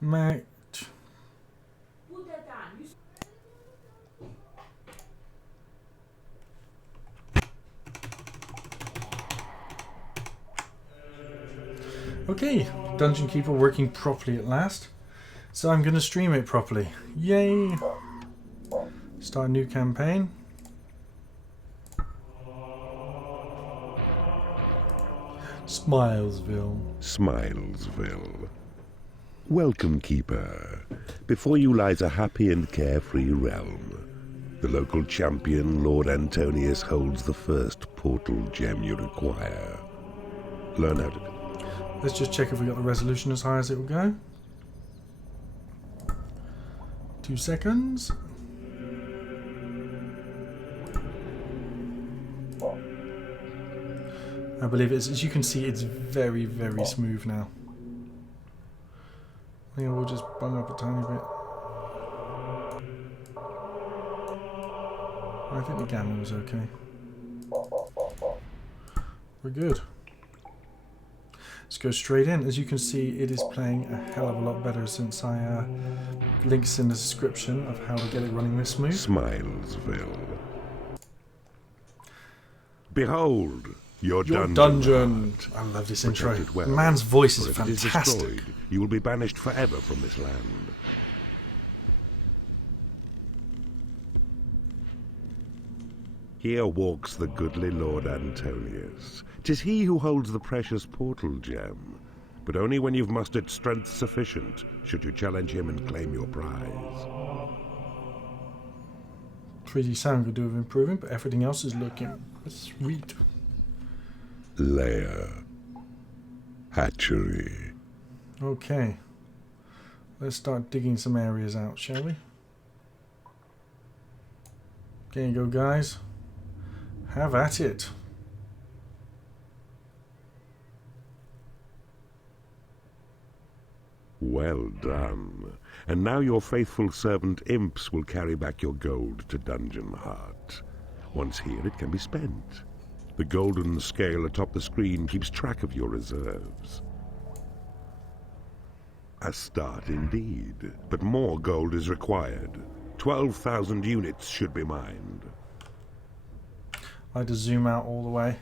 Mate. Okay, Dungeon Keeper working properly at last. So I'm going to stream it properly. Yay! Start a new campaign. Smilesville. Smilesville. Welcome, Keeper. Before you lies a happy and carefree realm. The local champion, Lord Antonius, holds the first portal gem you require. Learn how to... Let's just check if we got the resolution as high as it will go. 2 seconds. I believe it's, as you can see, it's very, very smooth now. I think we'll just bung up a tiny bit. I think the gamma was okay. We're good. Let's go straight in. As you can see, it is playing a hell of a lot better since I links in the description of how to get it running this smooth. Smilesville. Behold, your dungeon. I love this intro. Well, the man's voice is if it fantastic. destroyed, you will be banished forever from this land. Here walks the goodly Lord Antonius. 'Tis he who holds the precious portal gem, but only when you've mustered strength sufficient should you challenge him and claim your prize. 3D sound could do with improving, but everything else is looking sweet. Lair. Hatchery. Okay. Let's start digging some areas out, shall we? There you go, guys. Have at it. Well done. And now your faithful servant imps will carry back your gold to Dungeon Heart. Once here, it can be spent. The golden scale atop the screen keeps track of your reserves. A start indeed, but more gold is required. 12,000 units should be mined. I had to zoom out all the way.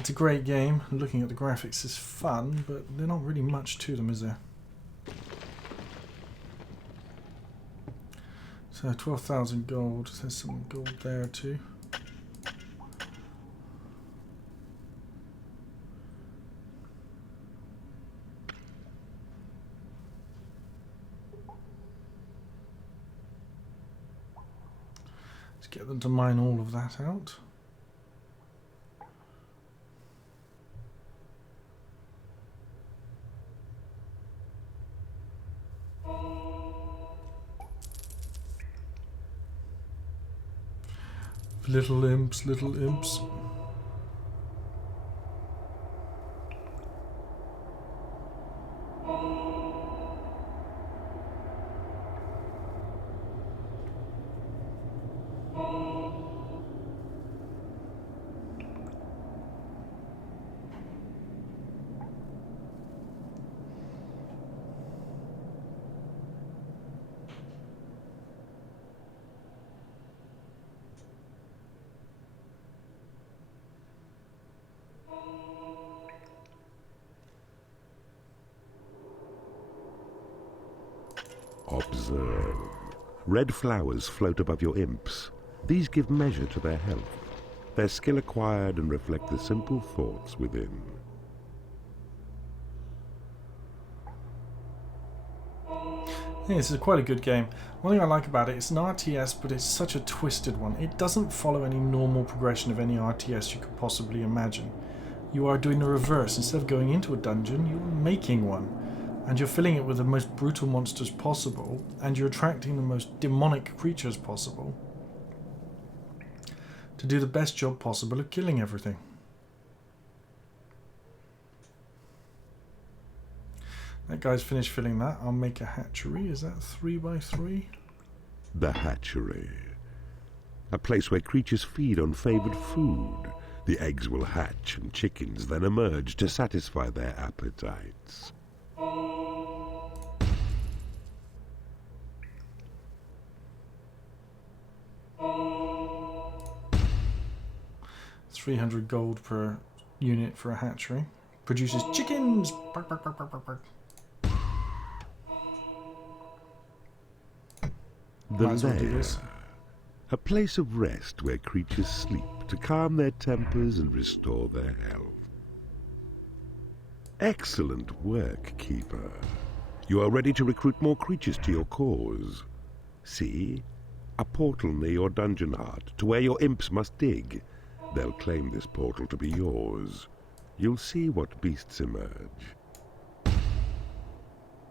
It's a great game. Looking at the graphics is fun, but they're not really much to them, is there? So 12,000 gold. There's some gold there too. Let's get them to mine all of that out. Little imps, little imps. Observe. Red flowers float above your imps. These give measure to their health. Their skill acquired and reflect the simple thoughts within. Yeah, this is quite a good game. One thing I like about it, it's an RTS, but it's such a twisted one. It doesn't follow any normal progression of any RTS you could possibly imagine. You are doing the reverse. Instead of going into a dungeon, you're making one. And you're filling it with the most brutal monsters possible, and you're attracting the most demonic creatures possible to do the best job possible of killing everything. That guy's finished filling that. I'll make a hatchery. Is that 3x3? The hatchery. A place where creatures feed on favored food. The eggs will hatch and chickens then emerge to satisfy their appetites. 300 gold per unit for a hatchery. Produces chickens! Bark, bark, bark, bark, bark, bark. The Might as well do lair. this. A place of rest where creatures sleep to calm their tempers and restore their health. Excellent work, Keeper. You are ready to recruit more creatures to your cause. See? A portal near your dungeon heart to where your imps must dig. They'll claim this portal to be yours. You'll see what beasts emerge.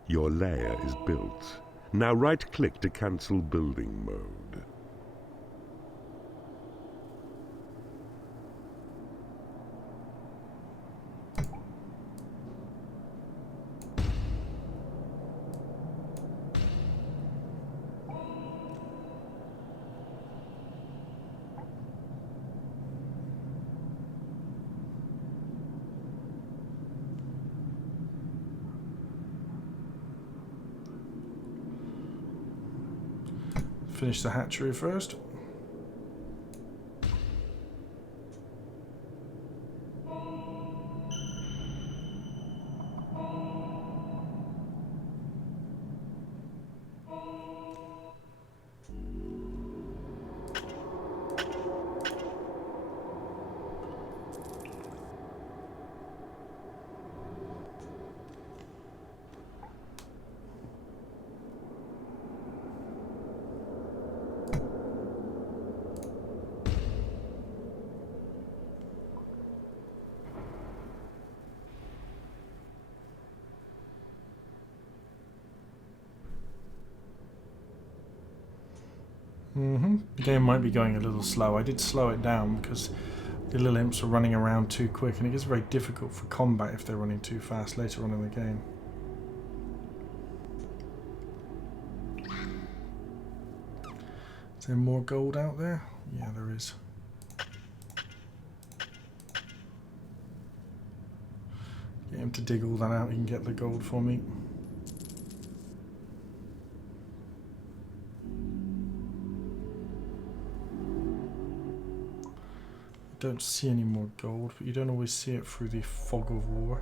Your lair is built. Now right-click to cancel building mode. Finish the hatchery first. The game might be going a little slow. I did slow it down because the little imps are running around too quick, and it gets very difficult for combat if they're running too fast later on in the game. Is there more gold out there? Yeah, there is. Get him to dig all that out, he can get the gold for me. Don't see any more gold, but you don't always see it through the fog of war.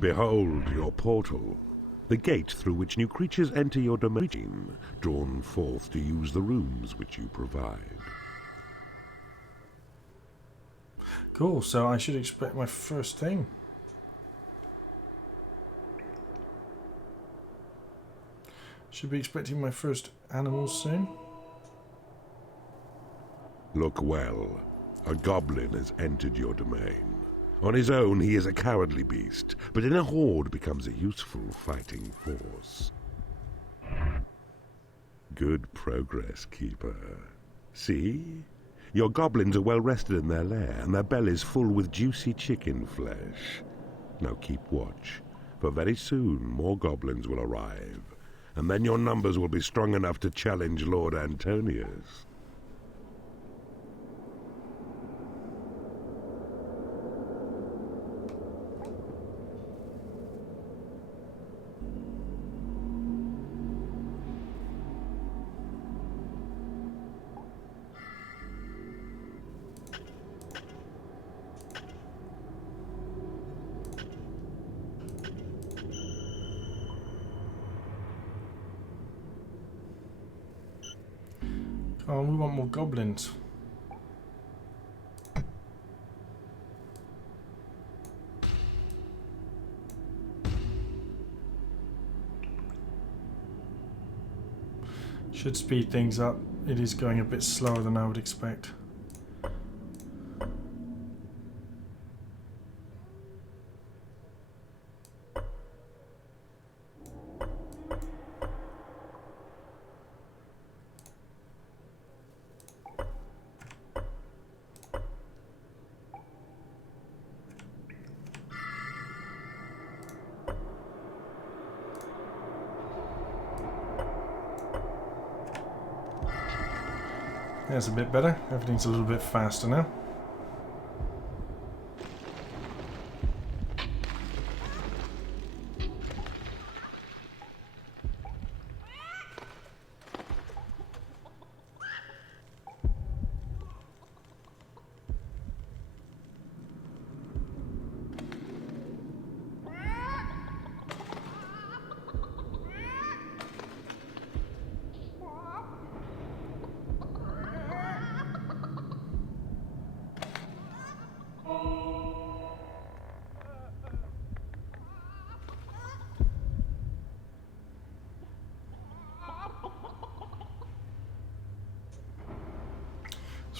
Behold your portal, the gate through which new creatures enter your domain, drawn forth to use the rooms which you provide. Cool, so I should expect my first thing. Should be expecting my first animals soon. Look well. A goblin has entered your domain. On his own, he is a cowardly beast, but in a horde becomes a useful fighting force. Good progress, Keeper. See? Your goblins are well rested in their lair, and their bellies full with juicy chicken flesh. Now keep watch, for very soon more goblins will arrive, and then your numbers will be strong enough to challenge Lord Antonius. Oh, we want more goblins. Should speed things up. It is going a bit slower than I would expect. That's a bit better. Everything's a little bit faster now.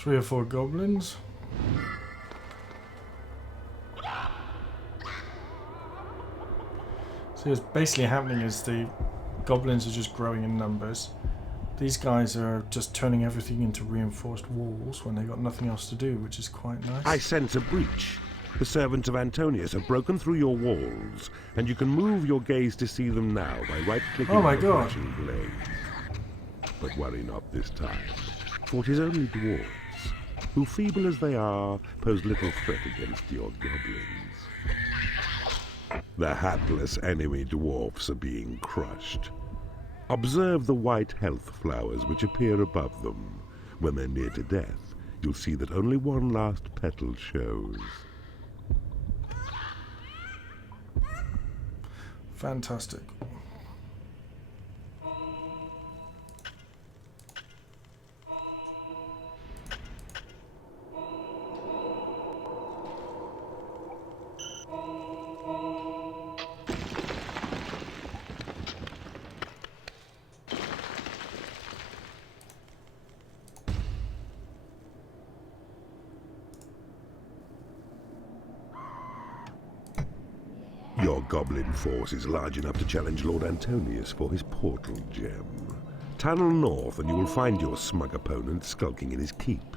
3 or 4 goblins. So what's basically happening is the goblins are just growing in numbers. These guys are just turning everything into reinforced walls when they've got nothing else to do, which is quite nice. I sense a breach. The servants of Antonius have broken through your walls, and you can move your gaze to see them now by right-clicking on the flashing blade. But worry not this time, for it is only dwarves, who, feeble as they are, pose little threat against your goblins. The hapless enemy dwarfs are being crushed. Observe the white health flowers which appear above them. When they're near to death, you'll see that only one last petal shows. Fantastic. Your goblin force is large enough to challenge Lord Antonius for his portal gem. Tunnel north and you will find your smug opponent skulking in his keep.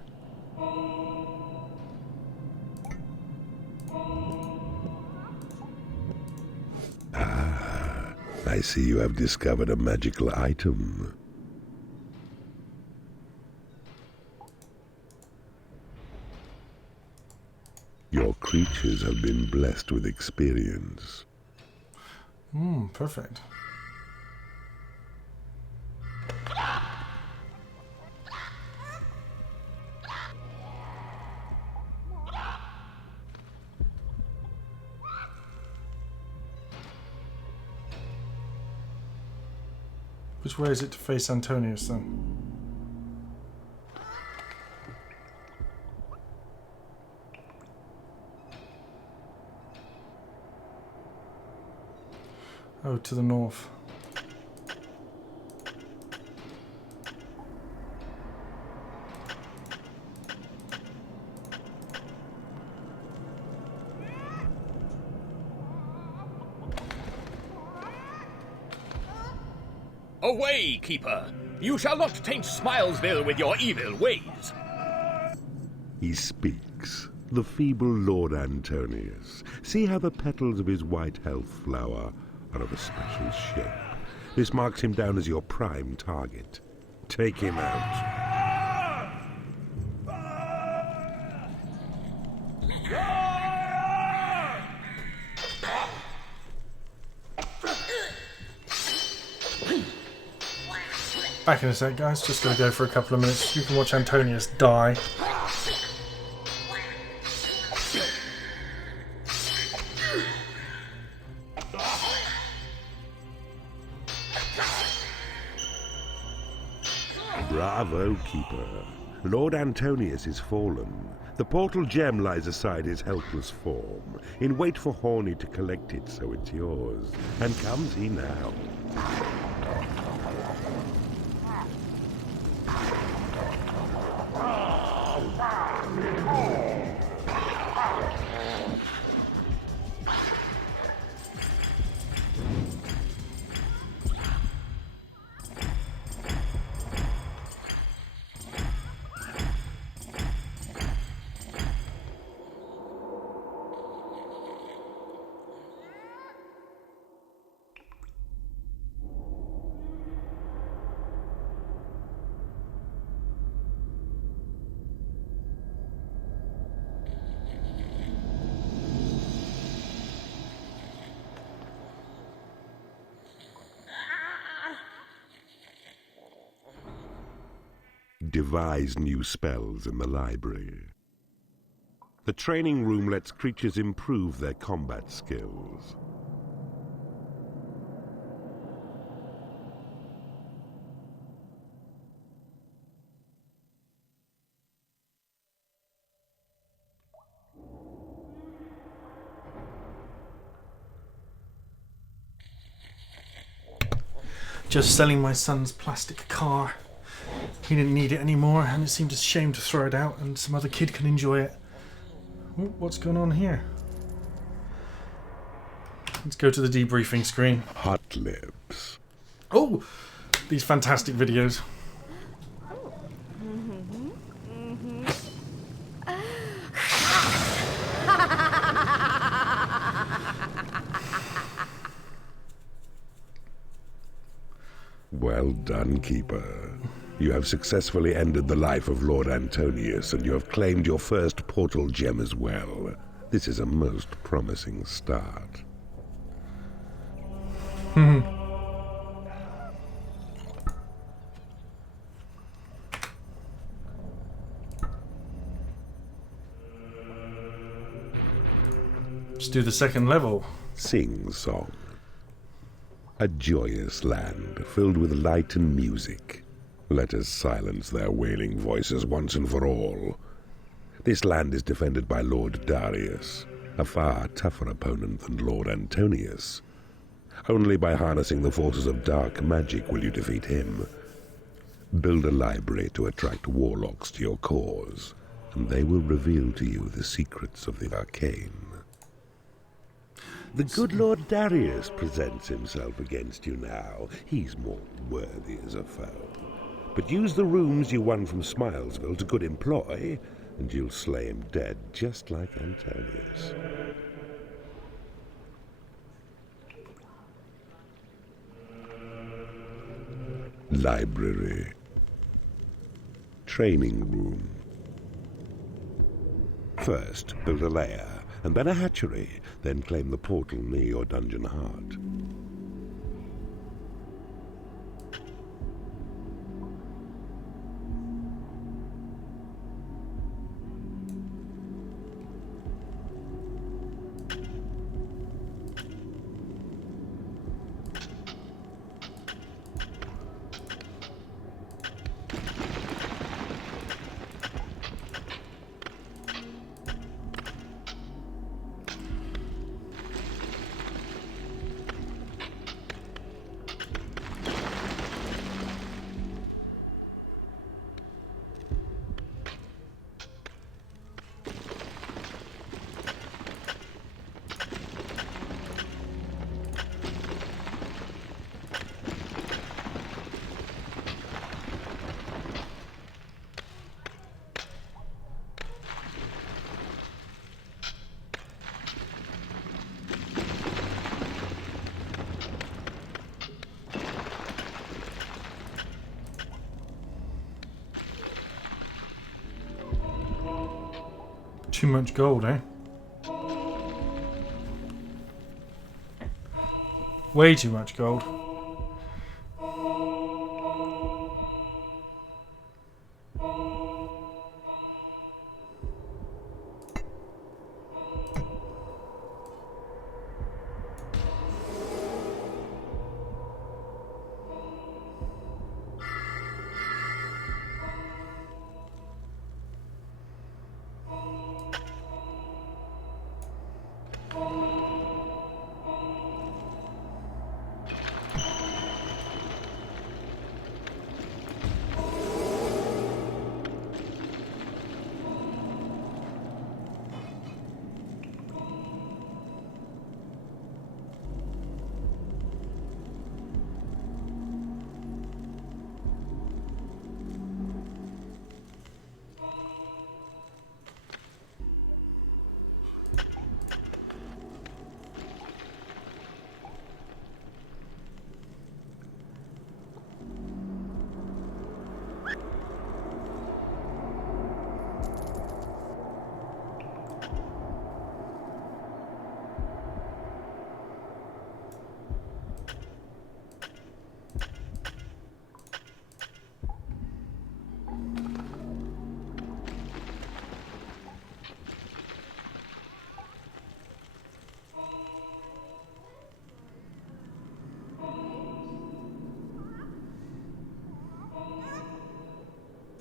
Ah, I see you have discovered a magical item. Your creatures have been blessed with experience. Perfect. Which way is it to face Antonius then? Oh, to the north. Away, Keeper! You shall not taint Smilesville with your evil ways! He speaks. The feeble Lord Antonius. See how the petals of his white health flower are of a special shape. This marks him down as your prime target. Take him out. Back in a sec, guys. Just gonna go for a couple of minutes. You can watch Antonius die. Bravo, Keeper. Lord Antonius is fallen. The portal gem lies aside his helpless form, in wait for Horny to collect it so it's yours. And comes he now. Devise new spells in the library. The training room lets creatures improve their combat skills. Just selling my son's plastic car. He didn't need it anymore, and it seemed a shame to throw it out, and some other kid can enjoy it. Ooh, what's going on here? Let's go to the debriefing screen. Hot lips. Oh, these fantastic videos. Well done, Keeper. You have successfully ended the life of Lord Antonius, and you have claimed your first portal gem as well. This is a most promising start. Let's do the second level. Sing Song. A joyous land filled with light and music. Let us silence their wailing voices once and for all. This land is defended by Lord Darius, a far tougher opponent than Lord Antonius. Only by harnessing the forces of dark magic will you defeat him. Build a library to attract warlocks to your cause, and they will reveal to you the secrets of the arcane. The good Lord Darius presents himself against you now. He's more worthy as a foe. But use the rooms you won from Smilesville to good employ, and you'll slay him dead just like Antonius. Library. Training room. First, build a lair, and then a hatchery, then claim the portal near your dungeon heart. Too much gold, eh? Way too much gold.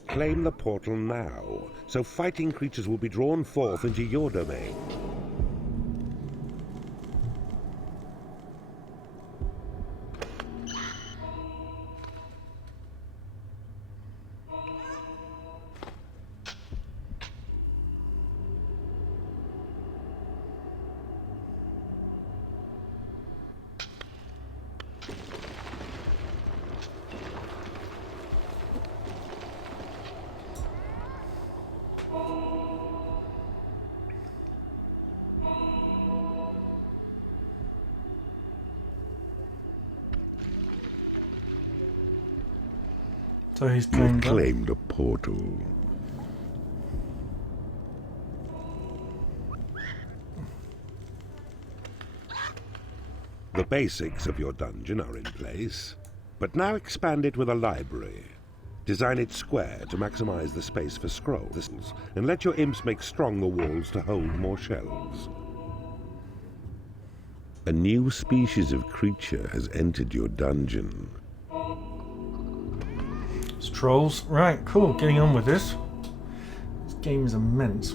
Claim the portal now, so fighting creatures will be drawn forth into your domain. So he's You've claimed that. claimed a portal. The basics of your dungeon are in place, but now expand it with a library. Design it square to maximize the space for scrolls, and let your imps make stronger walls to hold more shelves. A new species of creature has entered your dungeon. It's trolls. Right, cool. Getting on with this. This game is immense.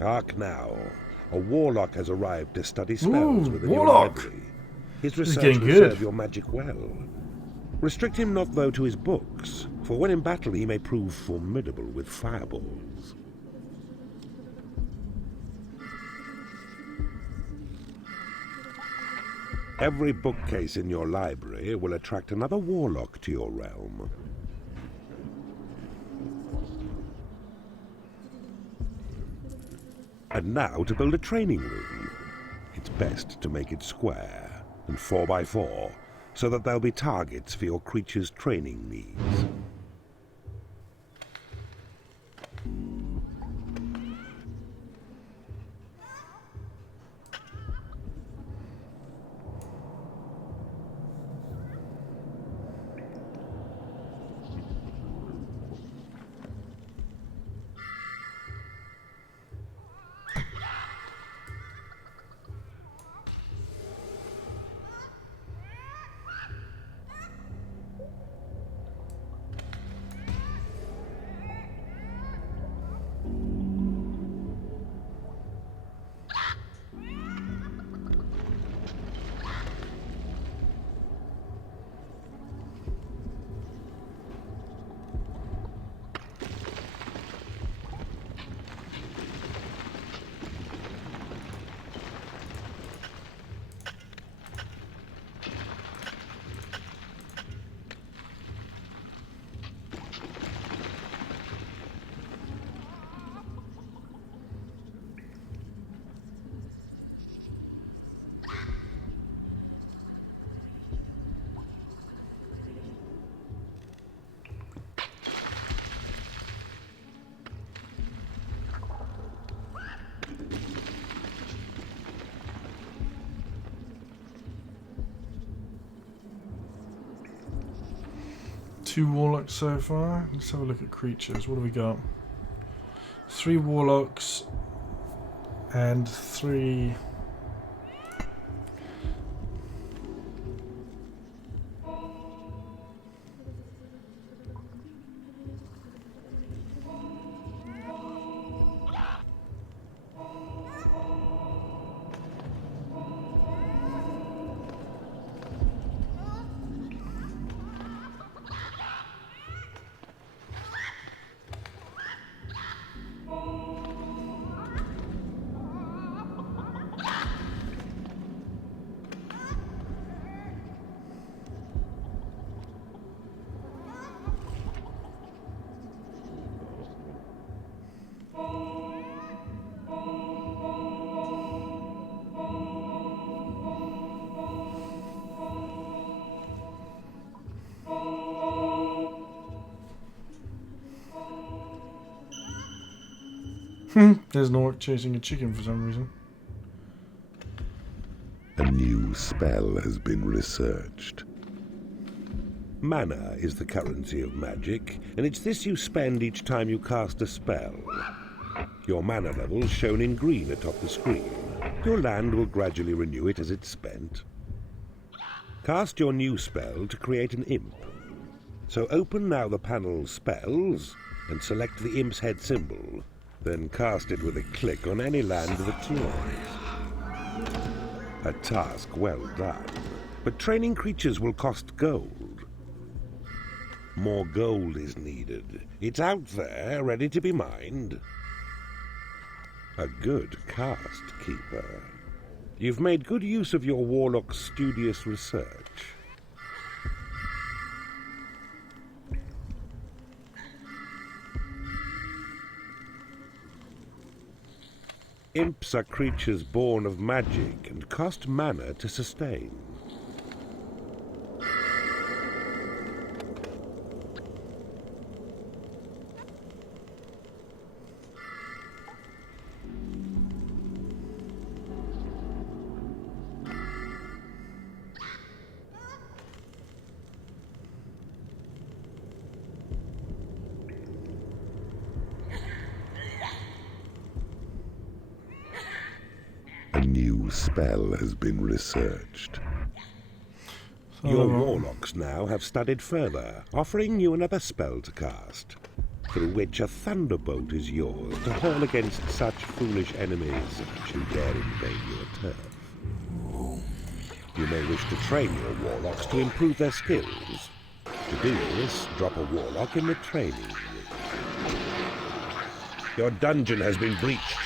Hark now. A warlock has arrived to study spells within your warlock! library. His is research getting will good. serve your magic well. Restrict him not, though, to his books, for when in battle he may prove formidable with fireballs. Every bookcase in your library will attract another warlock to your realm. And now to build a training room. It's best to make it square and 4x4, so that there'll be targets for your creature's training needs. Two warlocks so far. Let's have a look at creatures. What do we got? 3 warlocks and 3... There's an orc chasing a chicken for some reason. A new spell has been researched. Mana is the currency of magic, and it's this you spend each time you cast a spell. Your mana level's shown in green atop the screen. Your land will gradually renew it as it's spent. Cast your new spell to create an imp. So open now the panel Spells and select the imp's head symbol. Then cast it with a click on any land that's yours. A task well done, but training creatures will cost gold. More gold is needed. It's out there, ready to be mined. A good cast, Keeper. You've made good use of your warlock's studious research. Imps are creatures born of magic and cost mana to sustain. A new spell has been researched. Your warlocks now have studied further, offering you another spell to cast, through which a thunderbolt is yours to hurl against such foolish enemies who dare invade your turf. You may wish to train your warlocks to improve their skills. To do this, drop a warlock in the training. Your dungeon has been breached.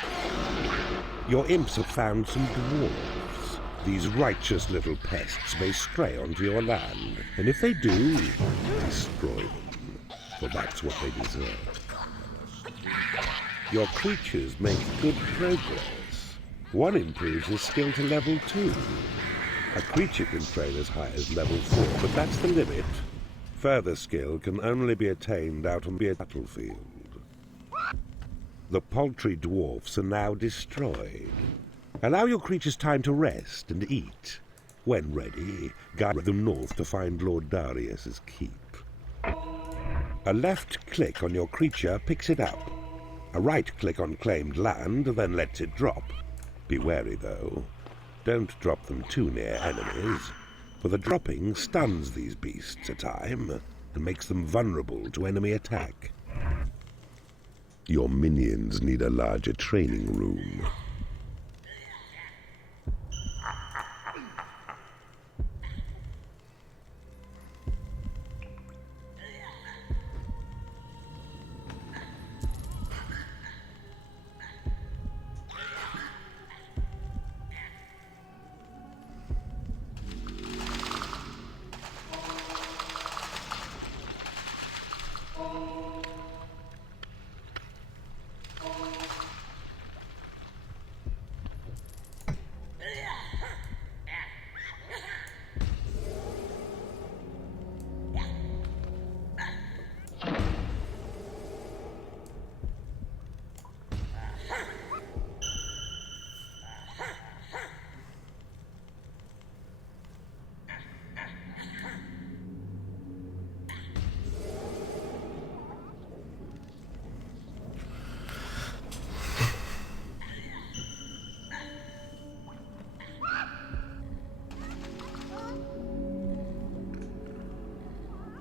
Your imps have found some dwarves. These righteous little pests may stray onto your land, and if they do, destroy them, for that's what they deserve. Your creatures make good progress. One improves his skill to level 2. A creature can train as high as level 4, but that's the limit. Further skill can only be attained out on the battlefield. The paltry dwarfs are now destroyed. Allow your creatures time to rest and eat. When ready, guide them north to find Lord Darius's keep. A left click on your creature picks it up. A right click on claimed land then lets it drop. Be wary though. Don't drop them too near enemies, for the dropping stuns these beasts a time and makes them vulnerable to enemy attack. Your minions need a larger training room.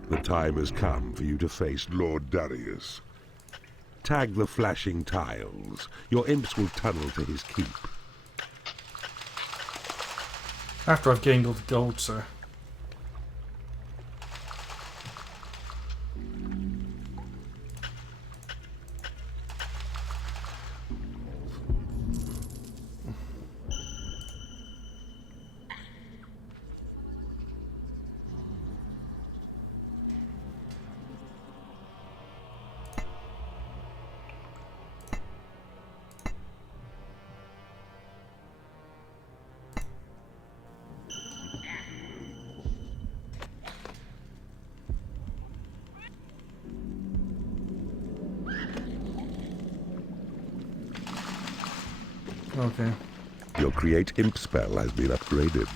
The time has come for you to face Lord Darius. Tag the flashing tiles. Your imps will tunnel to his keep. After I've gained all the gold, sir. Okay. Your Create Imp spell has been upgraded.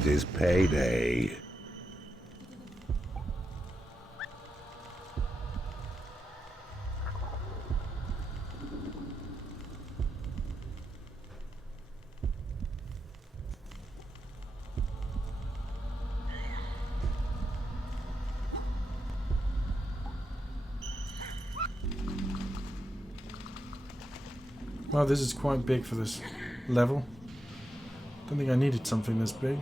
Tonight is payday. Well, this is quite big for this level. Don't think I needed something this big.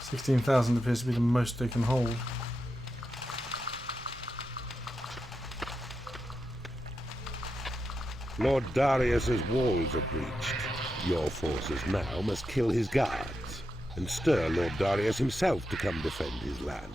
$16,000 appears to be the most they can hold. Lord Darius's walls are breached. Your forces now must kill his guards and stir Lord Darius himself to come defend his land.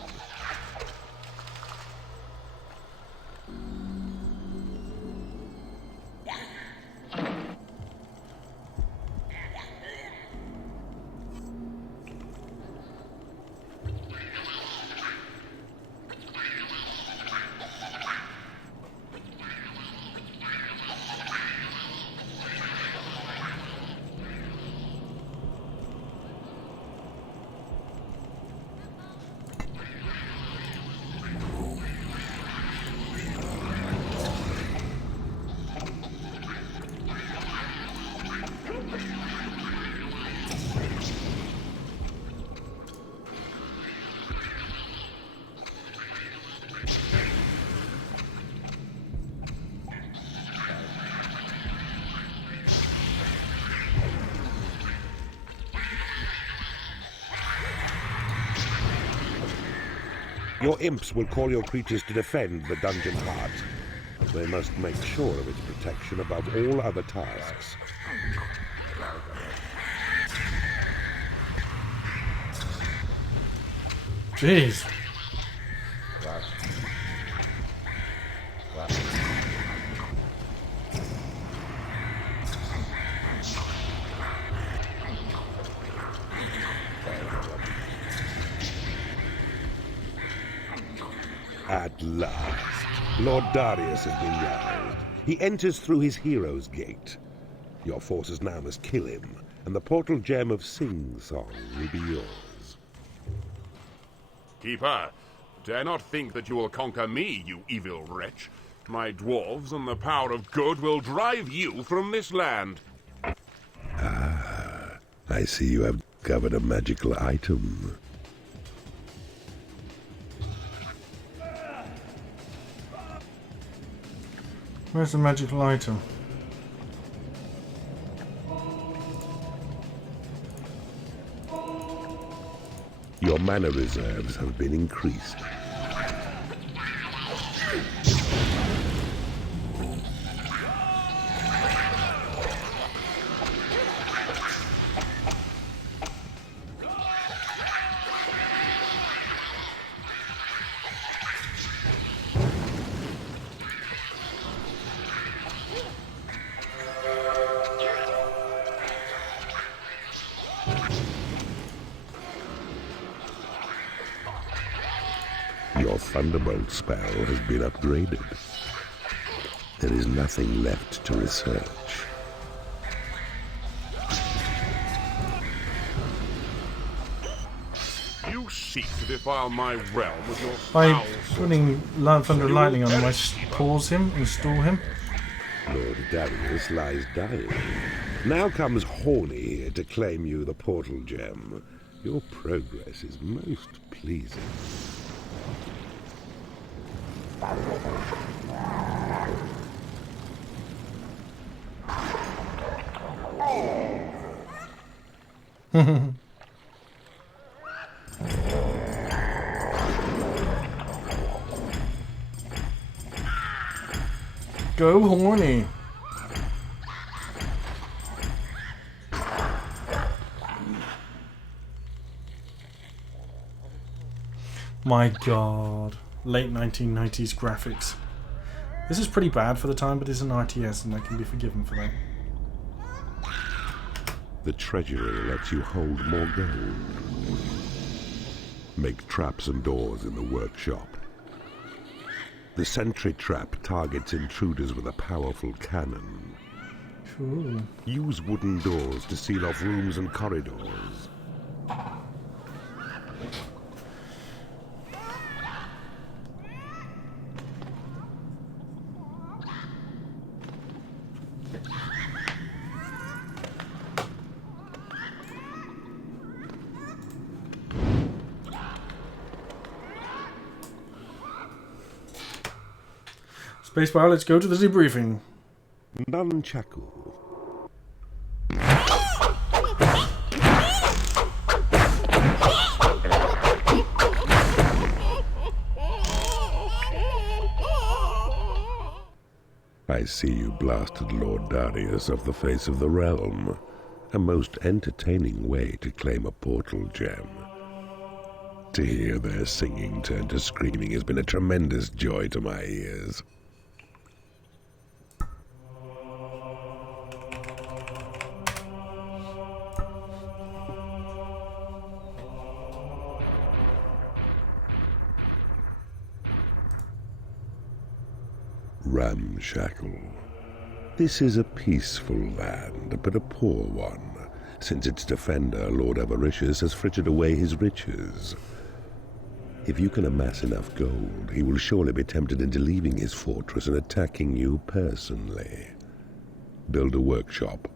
Your imps will call your creatures to defend the dungeon heart. They must make sure of its protection above all other tasks. Jeez. At last, Lord Darius has been roused. He enters through his hero's gate. Your forces now must kill him, and the portal gem of Sing-Song will be yours. Keeper, dare not think that you will conquer me, you evil wretch. My dwarves and the power of good will drive you from this land. Ah, I see you have discovered a magical item. Where's the magical item? Your mana reserves have been increased. Your Thunderbolt spell has been upgraded. There is nothing left to research. You seek to defile my realm with your By foul putting Thunder and Lightning on him, I pause him, install him. Lord Darius lies dying. Now comes Horny here to claim you the portal gem. Your progress is most pleasing. Go Horny. My god. Late 1990s graphics. This is pretty bad for the time, but it's an RTS and they can be forgiven for that. The treasury lets you hold more gold. Make traps and doors in the workshop. The sentry trap targets intruders with a powerful cannon. Cool. Use wooden doors to seal off rooms and corridors. Spacebar, let's go to the debriefing. Nunchaku. I see you blasted Lord Darius off the face of the realm. A most entertaining way to claim a portal gem. To hear their singing turn to screaming has been a tremendous joy to my ears. Bamshackle. This is a peaceful land, but a poor one, since its defender, Lord Avaricious, has frittered away his riches. If you can amass enough gold, he will surely be tempted into leaving his fortress and attacking you personally. Build a workshop,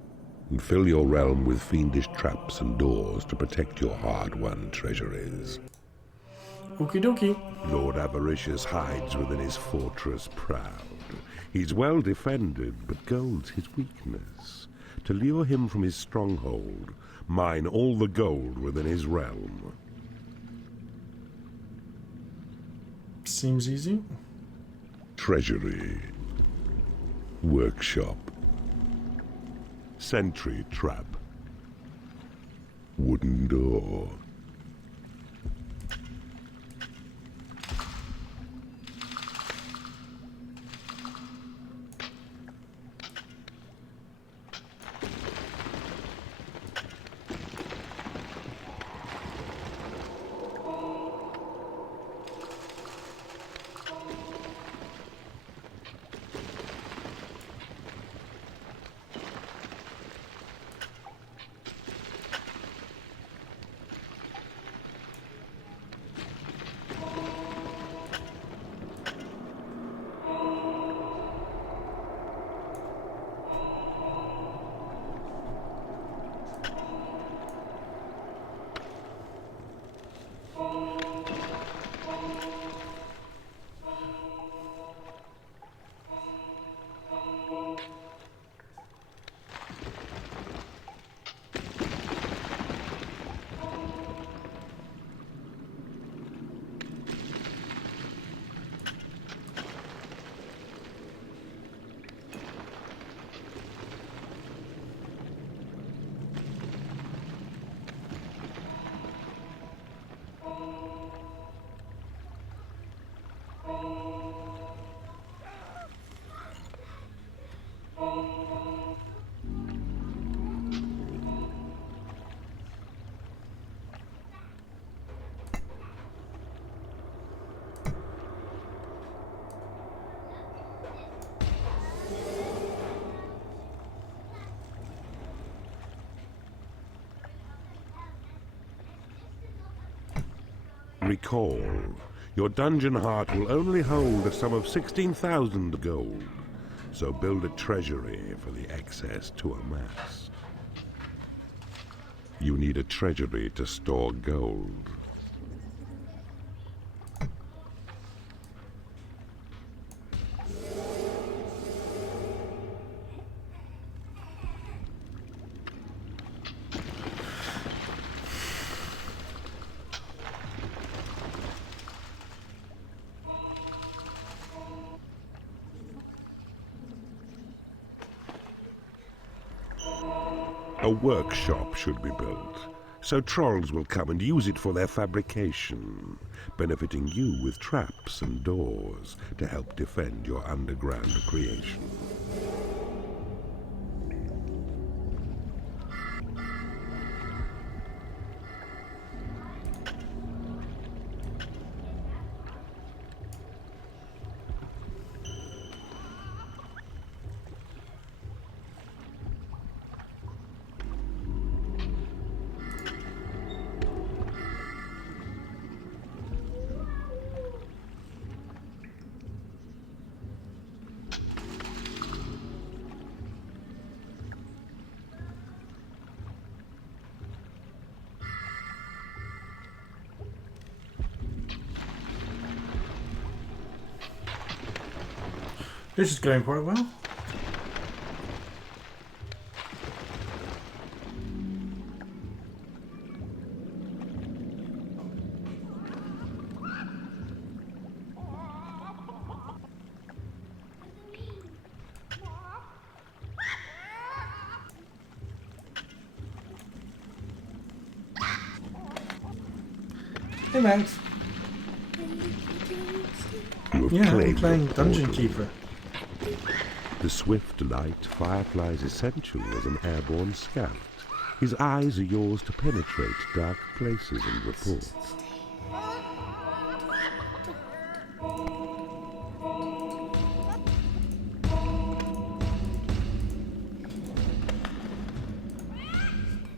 and fill your realm with fiendish traps and doors to protect your hard-won treasuries. Okie dokie. Lord Avaricious hides within his fortress proud. He's well defended, but gold's his weakness. To lure him from his stronghold, mine all the gold within his realm. Seems easy. Treasury. Workshop. Sentry trap. Wooden door. Recall, your dungeon heart will only hold a sum of 16,000 gold, so build a treasury for the excess to amass. You need a treasury to store gold. A workshop should be built. So trolls will come and use it for their fabrication, benefiting you with traps and doors to help defend your underground creation. This is going quite well. Hey Max. Yeah, I'm playing Dungeon Keeper. The swift light Firefly's essential as an airborne scout. His eyes are yours to penetrate dark places and report.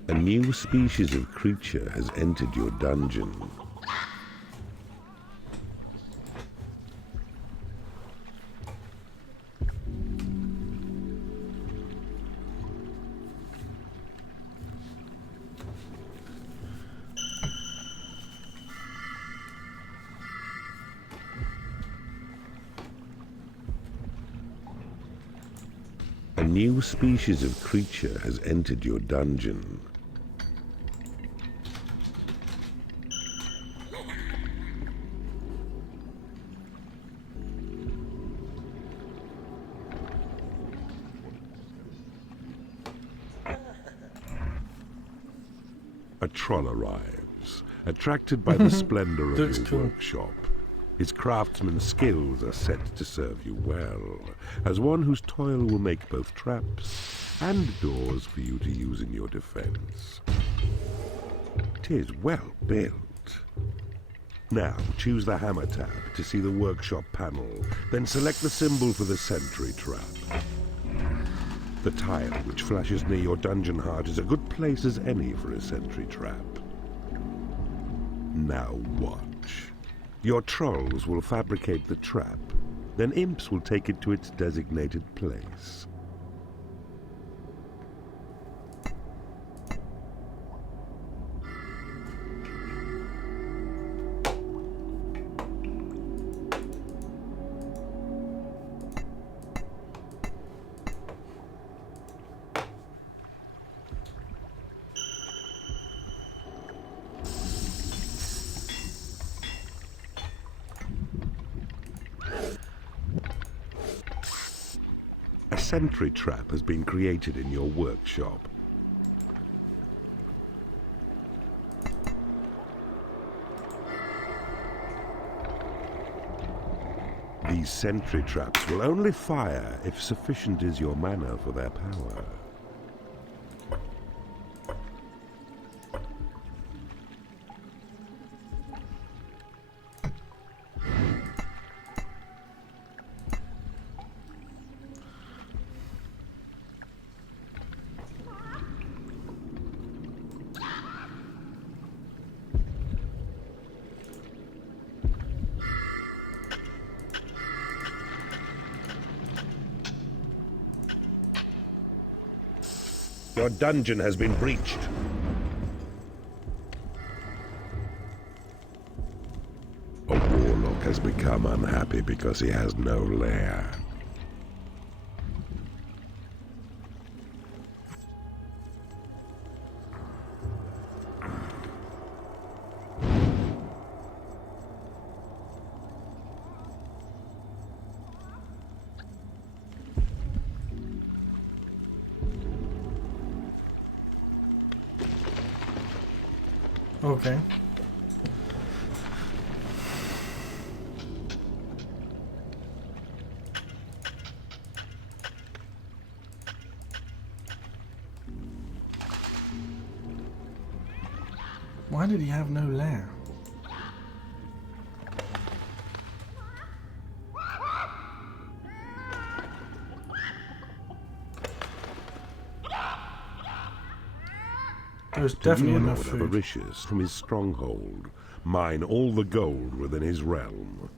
A new species of creature has entered your dungeon. A new species of creature has entered your dungeon. A troll arrives, attracted by the splendor of Looks your cool. workshop. His craftsman's skills are set to serve you well, as one whose toil will make both traps and doors for you to use in your defense. 'Tis well built. Now, choose the hammer tab to see the workshop panel, then select the symbol for the sentry trap. The tile which flashes near your dungeon heart is a good place as any for a sentry trap. Now watch. Your trolls will fabricate the trap, then imps will take it to its designated place. A sentry trap has been created in your workshop. These sentry traps will only fire if sufficient is your mana for their power. Your dungeon has been breached. A warlock has become unhappy because he has no lair. Okay. Why did he have no lair? There's definitely enough Lord food. Avaricious from his stronghold, mine all the gold within his realm.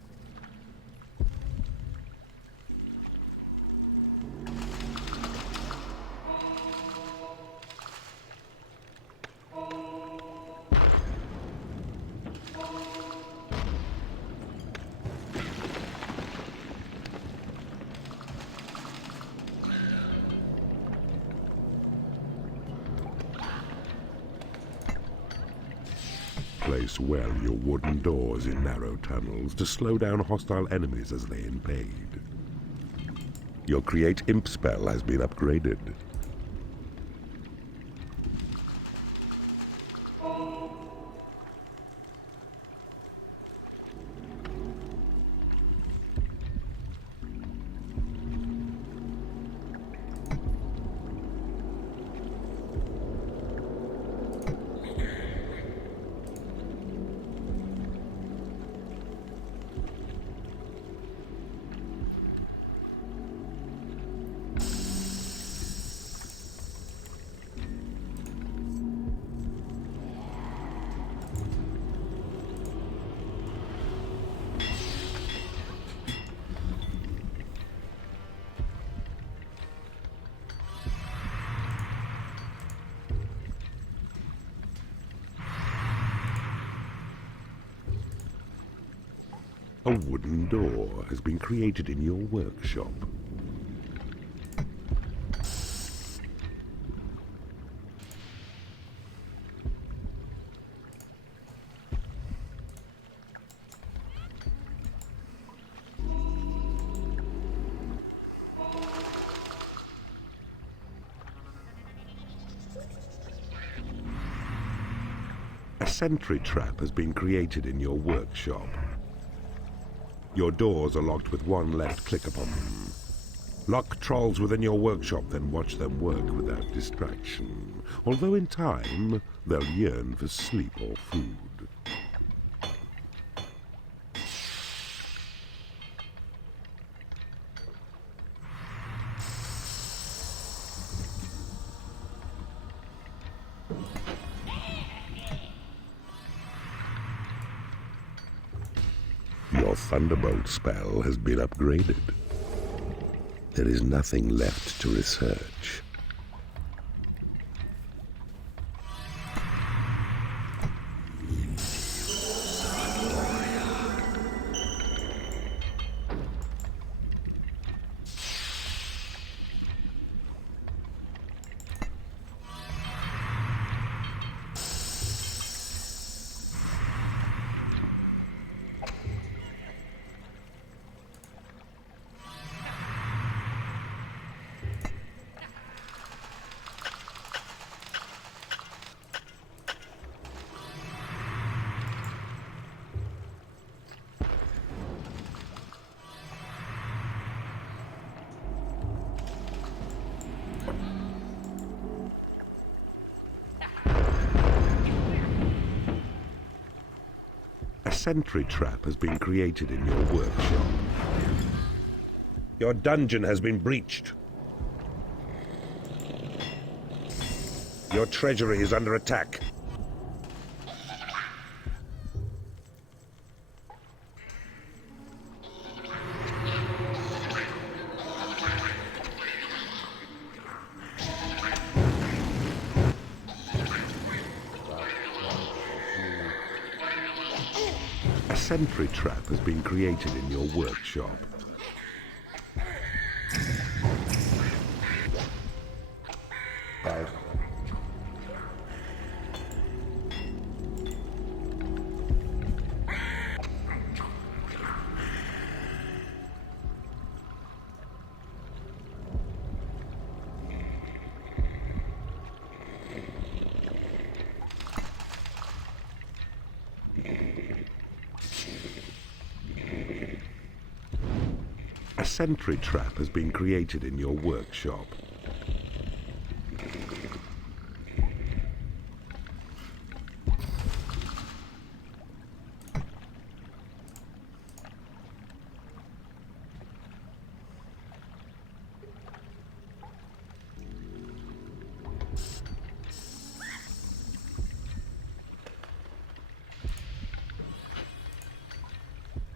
Place well your wooden doors in narrow tunnels to slow down hostile enemies as they invade. Your Create Imp spell has been upgraded. A wooden door has been created in your workshop. A sentry trap has been created in your workshop. Your doors are locked with one left click upon them. Lock trolls within your workshop, then watch them work without distraction. Although in time, they'll yearn for sleep or food. Your Thunderbolt spell has been upgraded. There is nothing left to research. A sentry trap has been created in your workshop. Your dungeon has been breached. Your treasury is under attack. A sentry trap has been created in your workshop. sentry trap has been created in your workshop.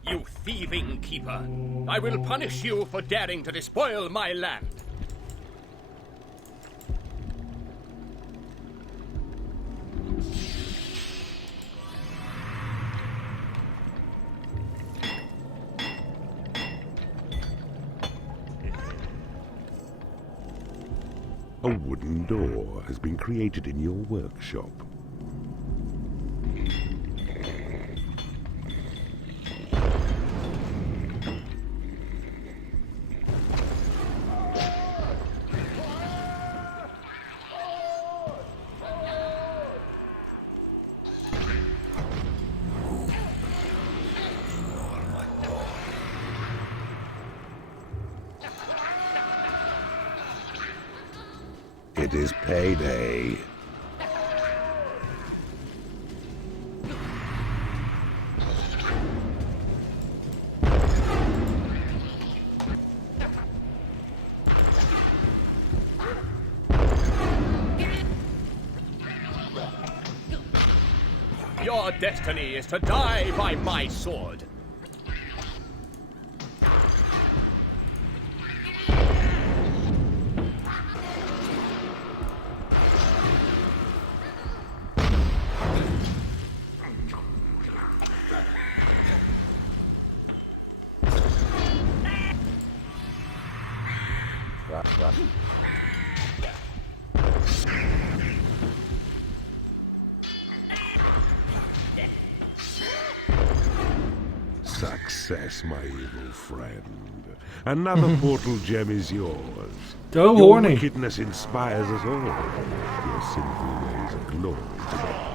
You thieving keeper! I will punish you for daring to despoil my land! A wooden door has been created in your workshop. It is payday. Your destiny is to die by my sword! Success, my evil friend. Another portal gem is yours. Go, Your horny. wickedness inspires us all. Your sinful ways are glory to God.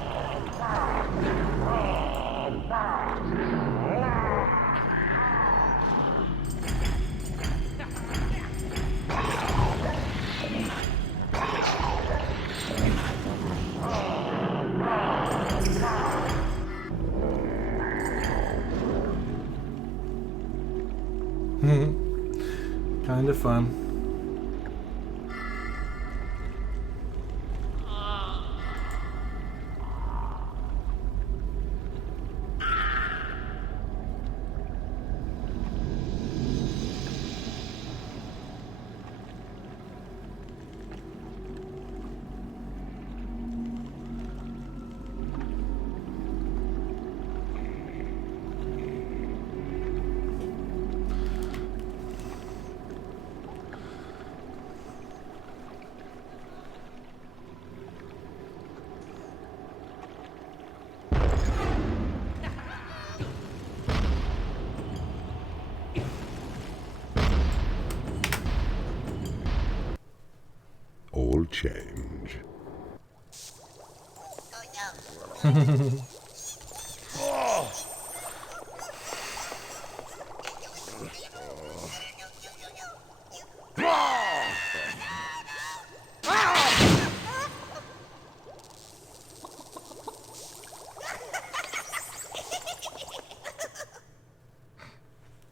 Kind of fun. All change.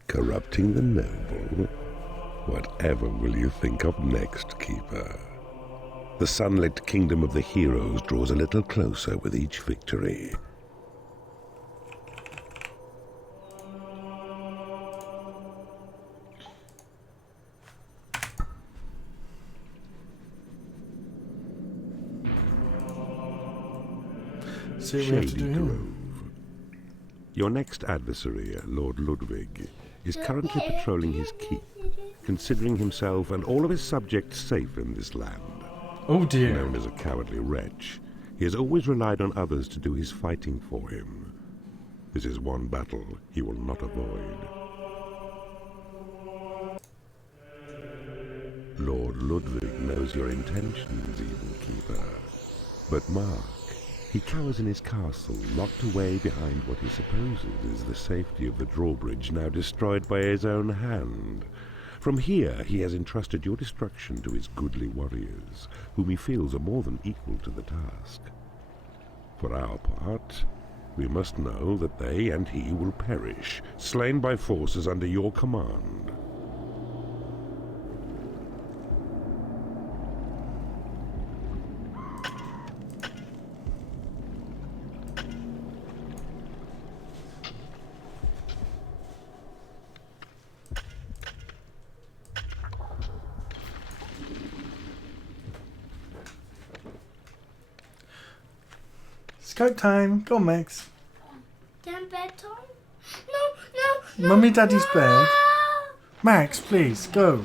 Corrupting the noble? Whatever will you think of next, Keeper? The sunlit kingdom of the heroes draws a little closer with each victory. See what we have to do here. Shadygrove. Your next adversary, Lord Ludwig, is currently patrolling his keep, considering himself and all of his subjects safe in this land. Oh dear. Known as a cowardly wretch, he has always relied on others to do his fighting for him. This is one battle he will not avoid. Lord Ludwig knows your intentions, Evil Keeper. But mark, he cowers in his castle, locked away behind what he supposes is the safety of the drawbridge now destroyed by his own hand. From here he has entrusted your destruction to his goodly warriors, whom he feels are more than equal to the task. For our part, we must know that they and he will perish, slain by forces under your command. Scope time. Go on, Max. Then bedtime? No. Mummy Daddy's bed. Max, please, go.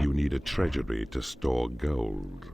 You need a treasury to store gold.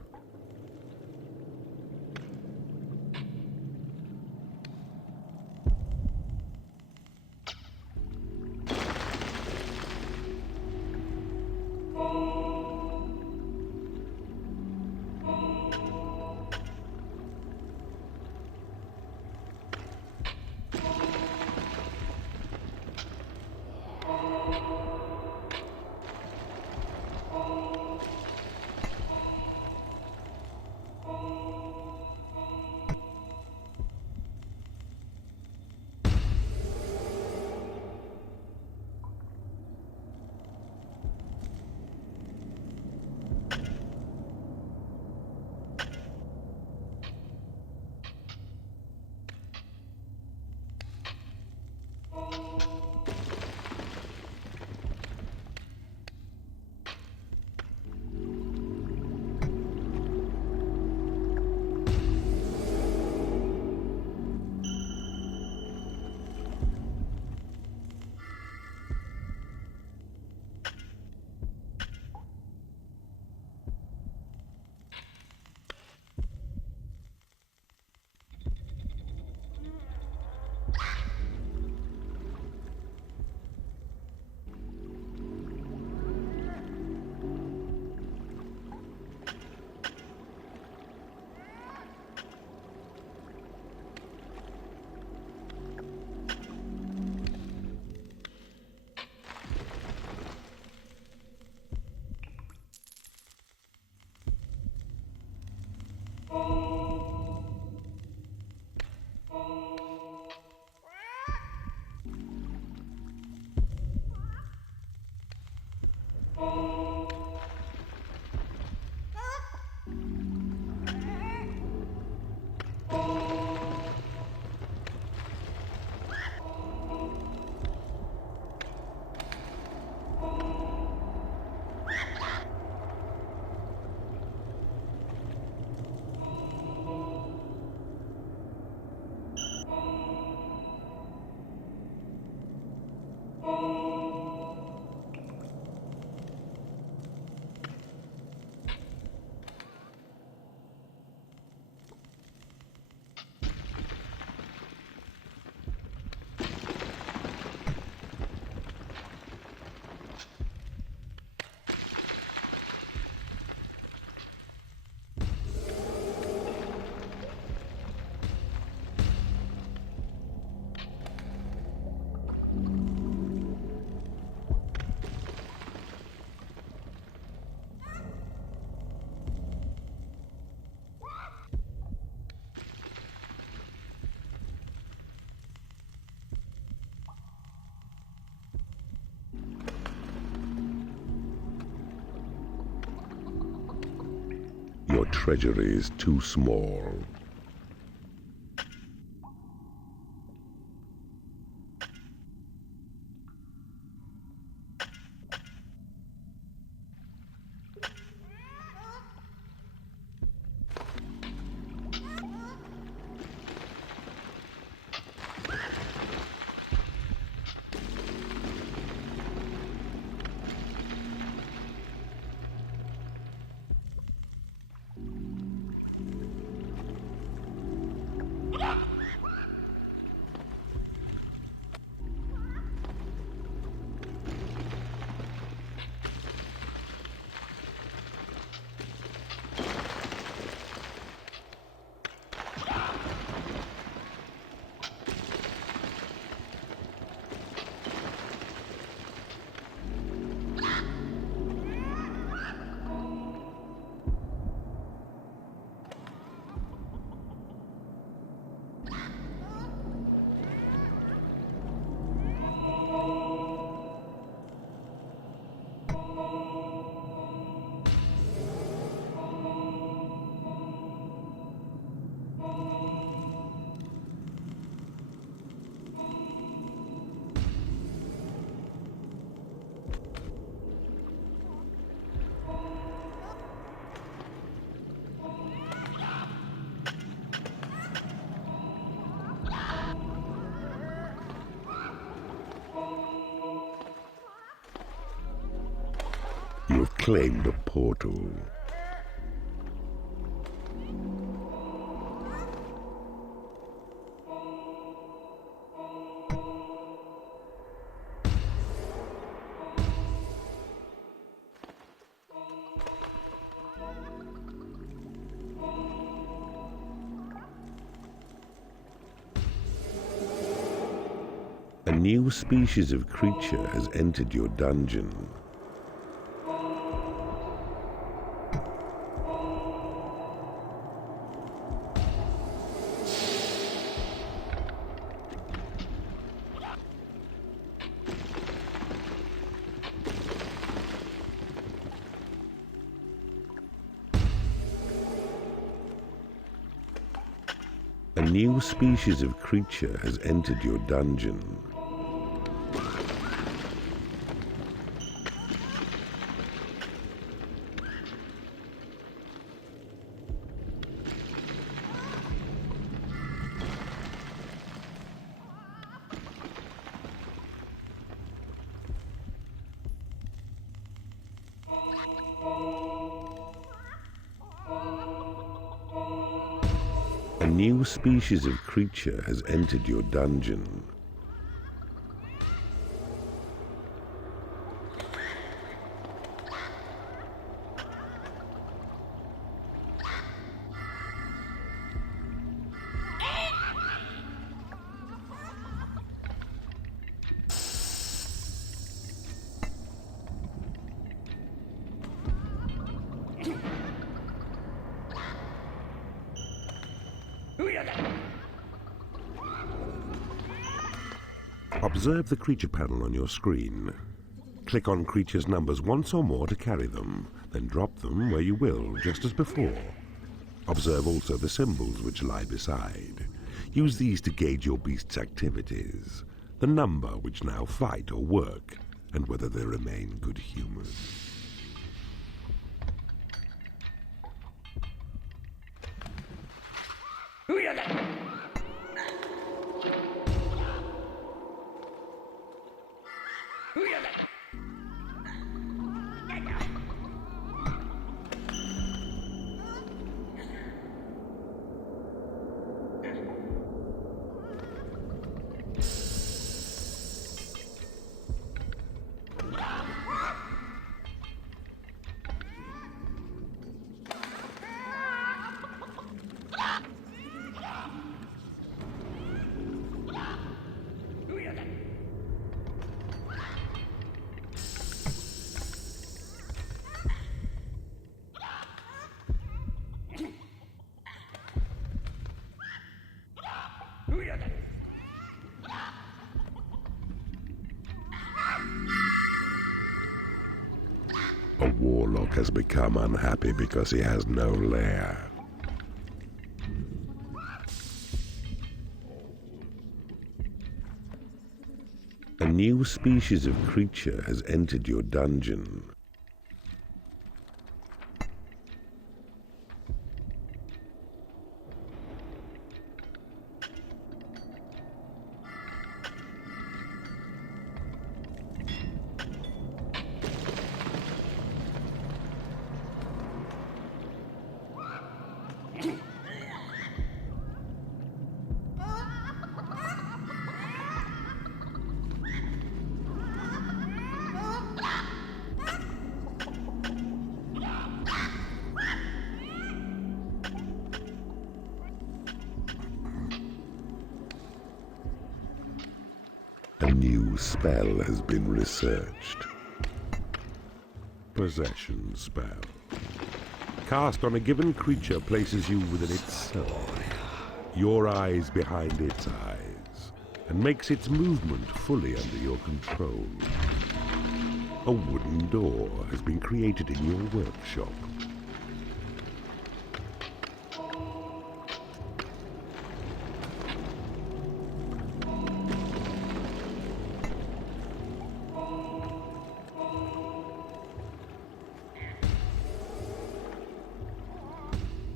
Your treasury is too small. You have claimed a portal. A new species of creature has entered your dungeon. A new species of creature has entered your dungeon. A new species of creature has entered your dungeon. Observe the creature panel on your screen. Click on creatures' numbers once or more to carry them, then drop them where you will, just as before. Observe also the symbols which lie beside. Use these to gauge your beast's activities, the number which now fight or work, and whether they remain good-humored. A warlock has become unhappy because he has no lair. A new species of creature has entered your dungeon. A new spell has been researched. Possession spell. Cast on a given creature places you within its cell, your eyes behind its eyes, and makes its movement fully under your control. A wooden door has been created in your workshop.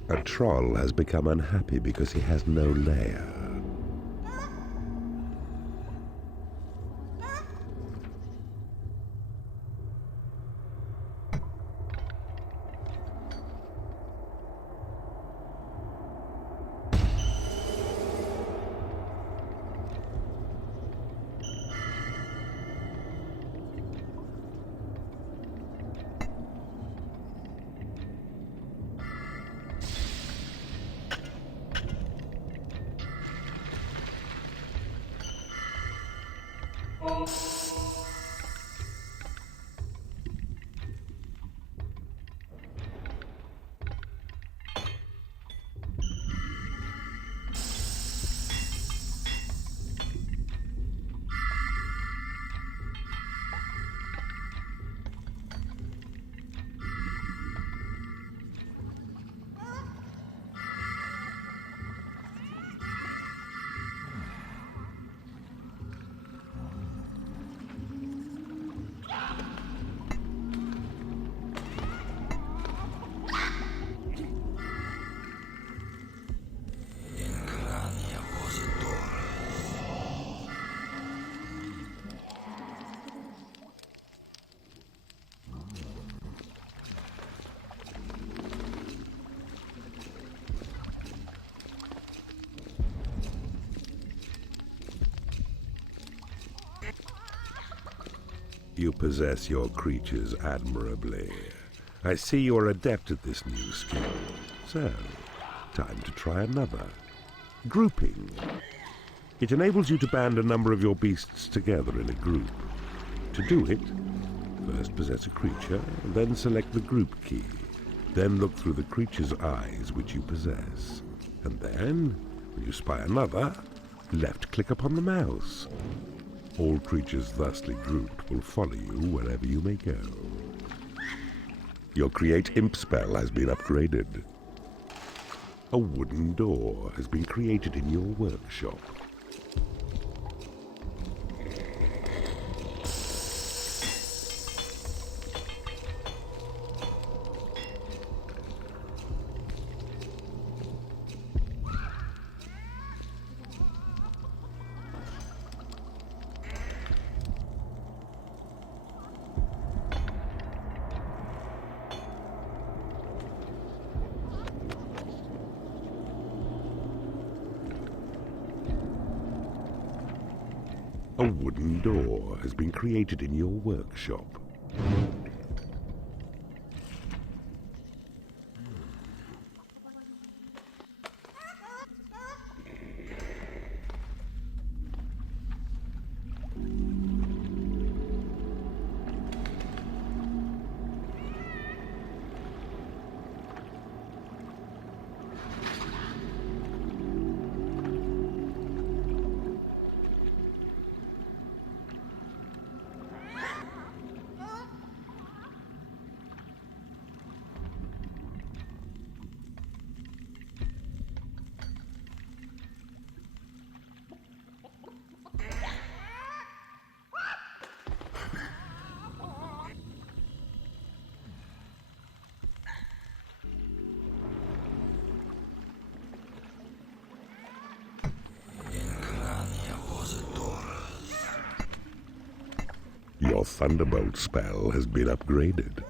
A troll has become unhappy because he has no lair. You possess your creatures admirably. I see you're adept at this new skill. So, time to try another. Grouping. It enables you to band a number of your beasts together in a group. To do it, first possess a creature, then select the group key. Then look through the creature's eyes which you possess. And then, when you spy another, left-click upon the mouse. All creatures thusly grouped will follow you wherever you may go. Your Create Imp spell has been upgraded. A wooden door has been created in your workshop. A wooden door has been created in your workshop. Your Thunderbolt spell has been upgraded.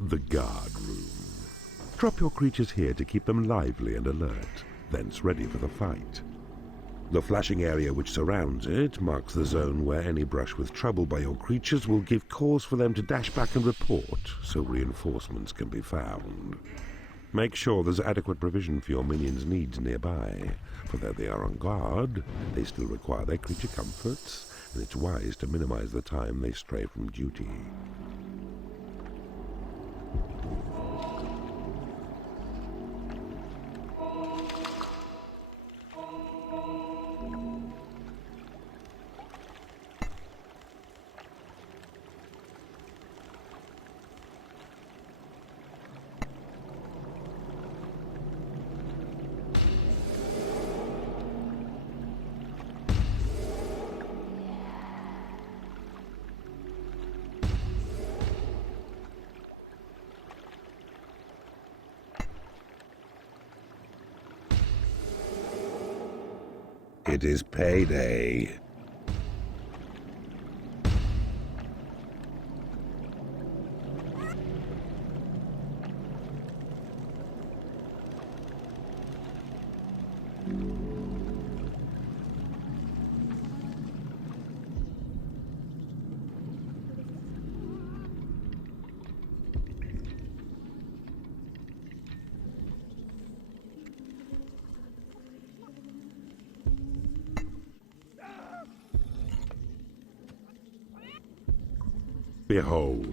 The guard room. Drop your creatures here to keep them lively and alert, thence ready for the fight. The flashing area which surrounds it marks the zone where any brush with trouble by your creatures will give cause for them to dash back and report, so reinforcements can be found. Make sure there's adequate provision for your minions' needs nearby, for though they are on guard, they still require their creature comforts, and it's wise to minimize the time they stray from duty. It is payday. Behold,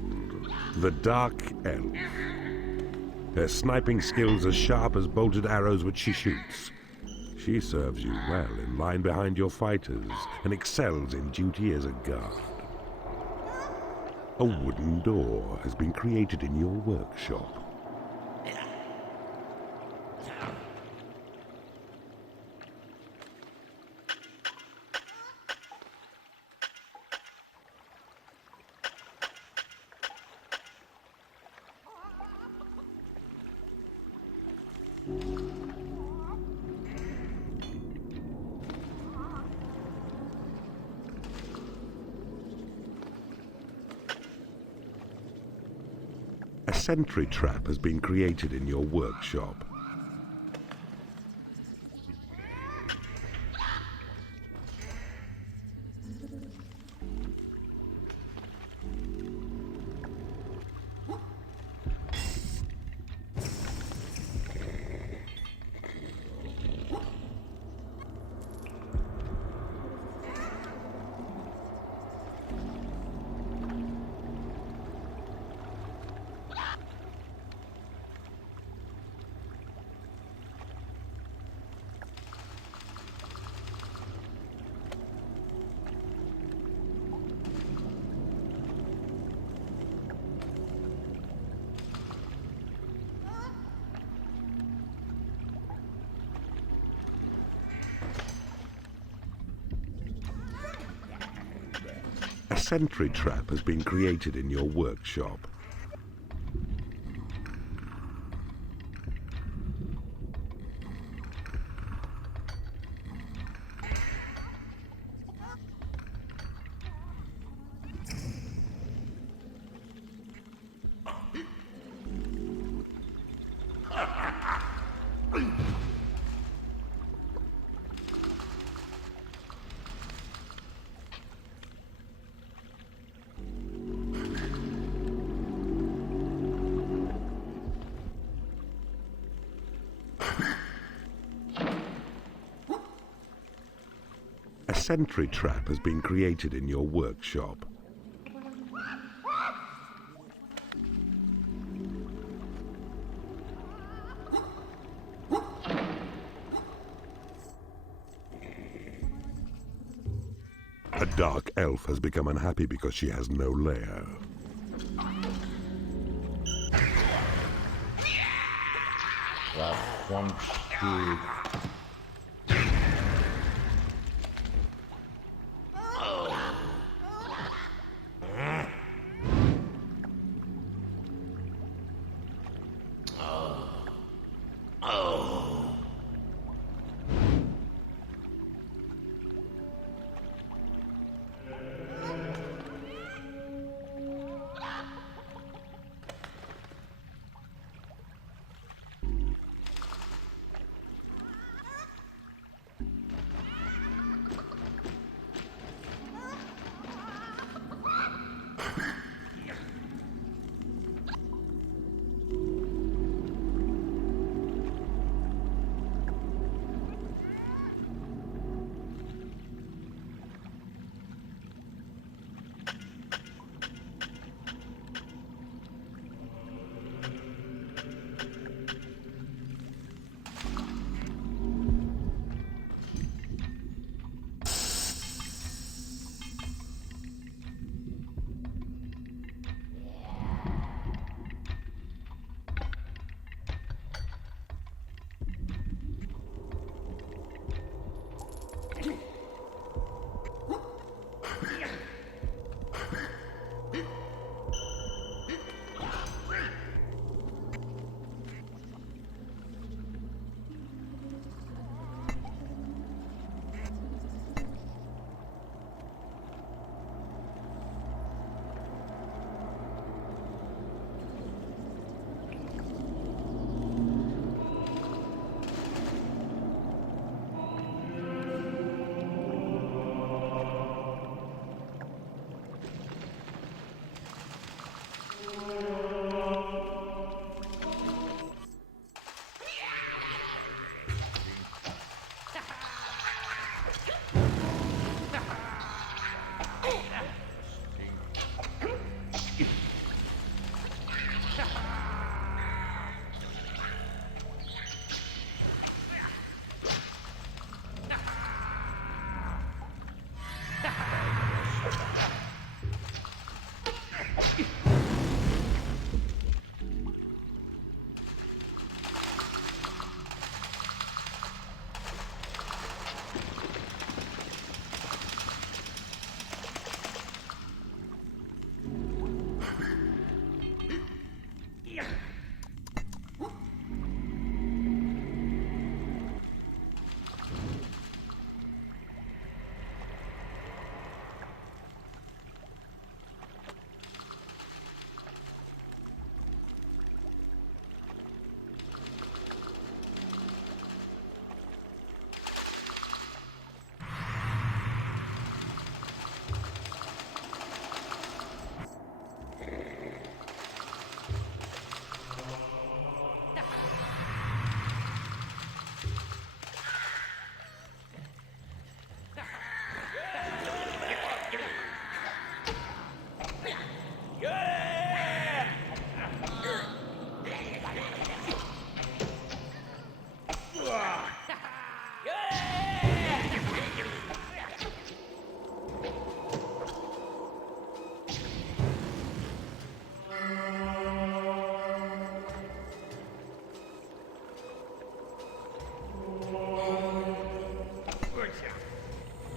the Dark Elf. Her sniping skills as sharp as bolted arrows which she shoots. She serves you well in line behind your fighters and excels in duty as a guard. A wooden door has been created in your workshop. A sentry trap has been created in your workshop. A sentry trap has been created in your workshop. A sentry trap has been created in your workshop. A dark elf has become unhappy because she has no lair. That one, two.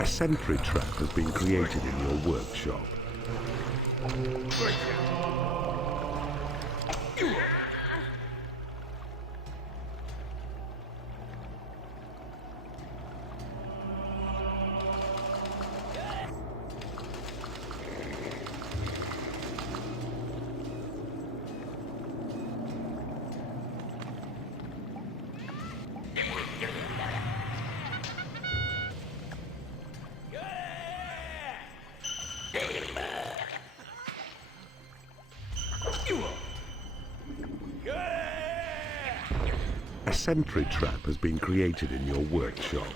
A sentry trap has been created in your workshop. A sentry trap has been created in your workshop.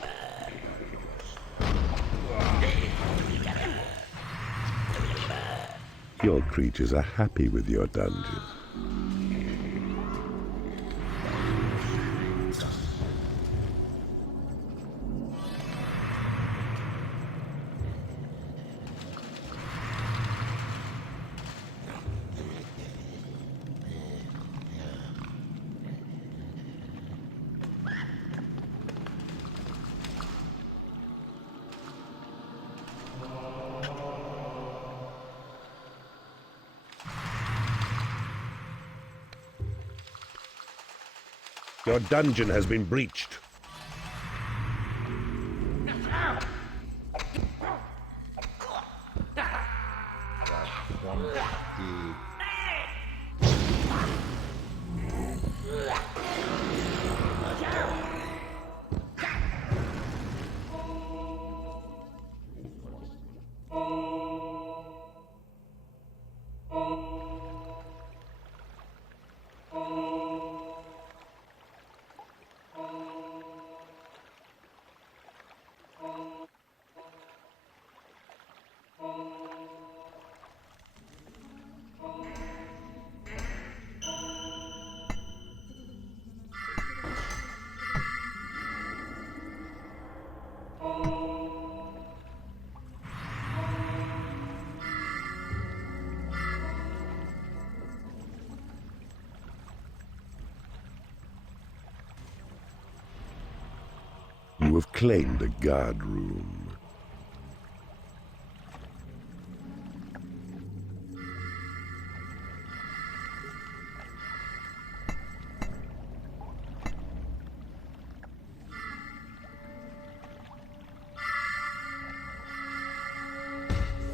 Your creatures are happy with your dungeon. Your dungeon has been breached. You have claimed a guard room.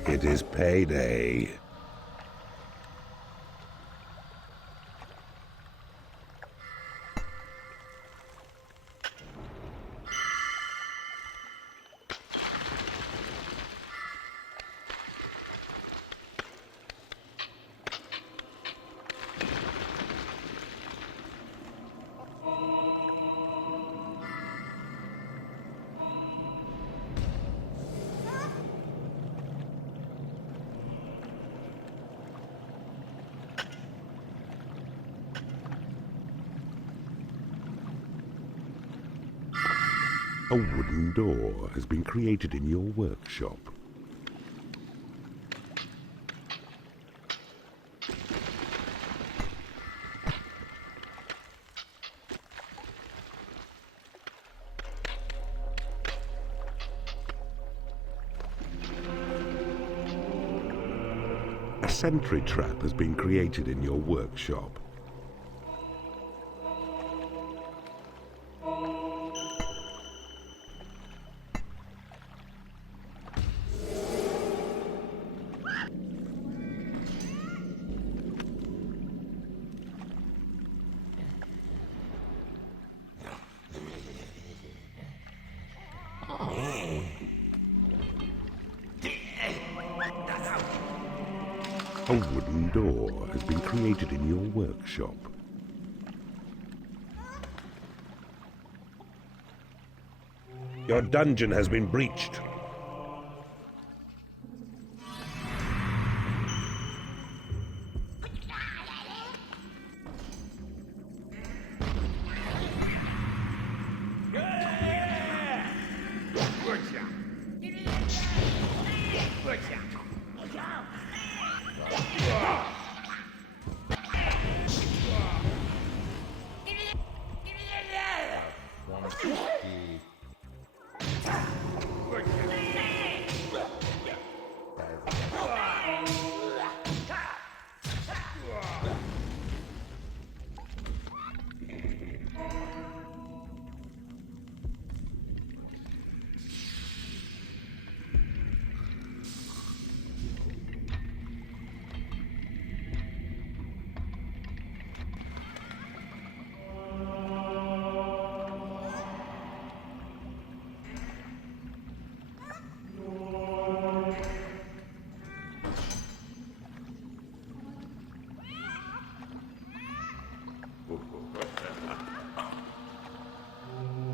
It is payday. A wooden door has been created in your workshop. A sentry trap has been created in your workshop. A wooden door has been created in your workshop. Your dungeon has been breached.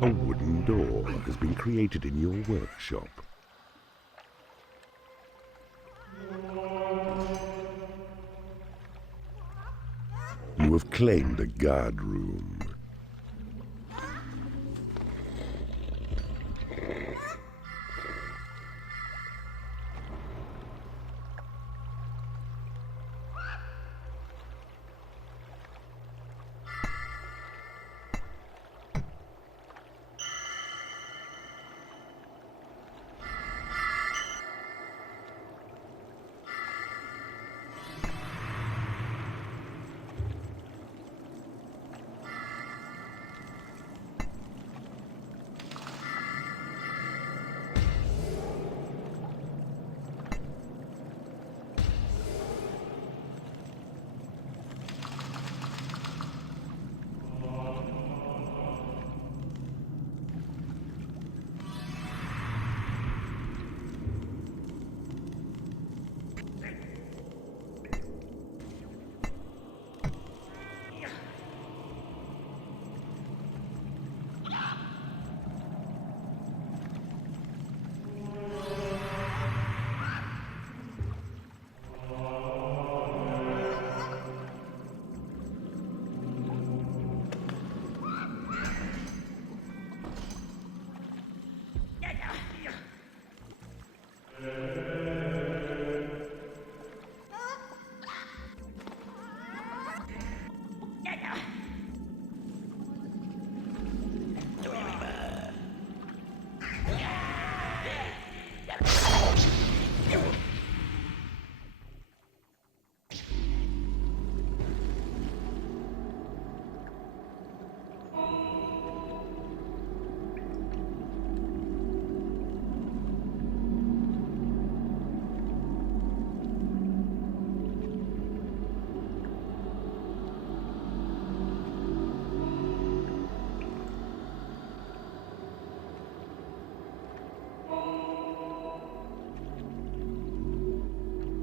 A wooden door has been created in your workshop. You have claimed a guard room.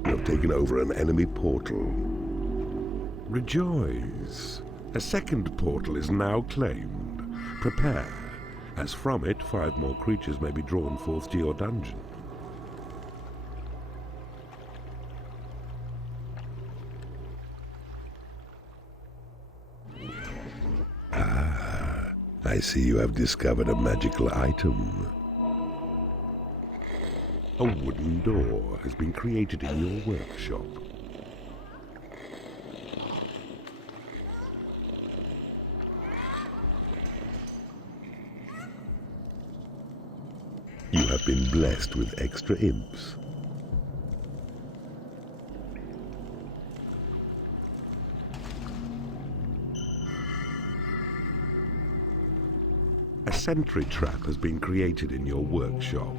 You have taken over an enemy portal. Rejoice! A second portal is now claimed. Prepare, as from it 5 more creatures may be drawn forth to your dungeon. I see you have discovered a magical item. A wooden door has been created in your workshop. You have been blessed with extra imps. A sentry trap has been created in your workshop.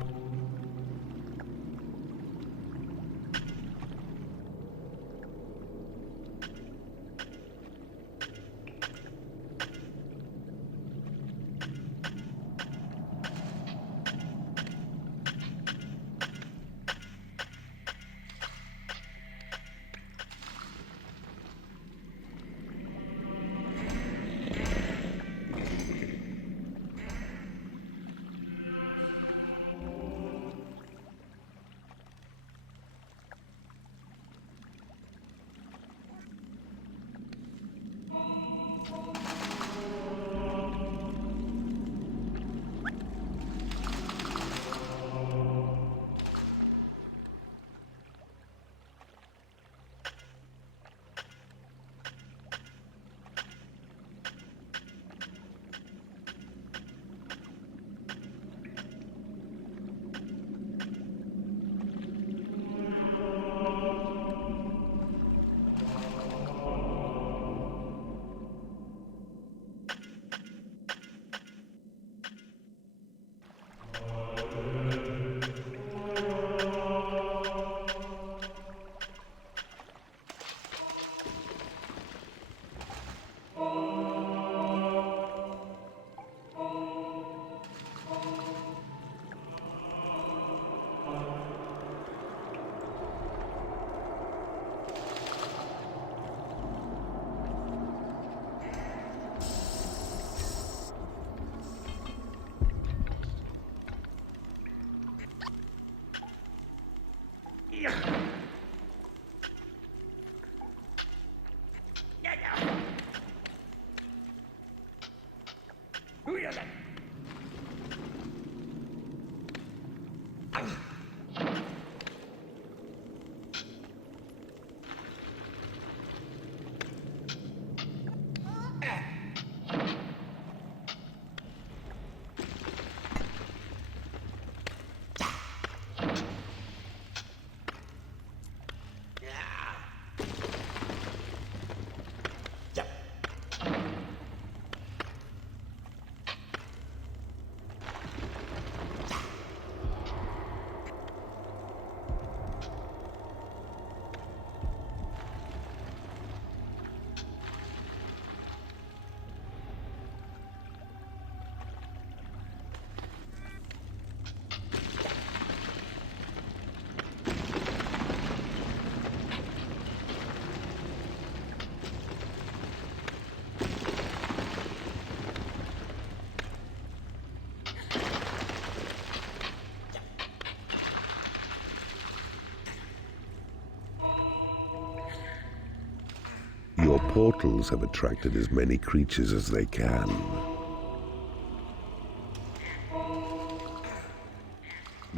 Your portals have attracted as many creatures as they can.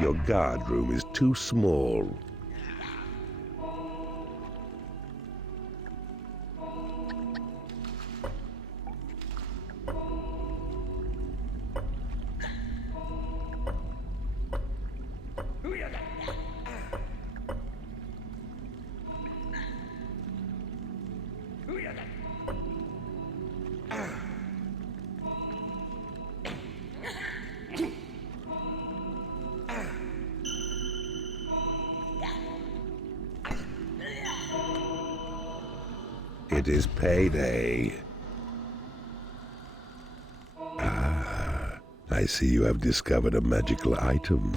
Your guard room is too small. It is payday. Ah, I see you have discovered a magical item.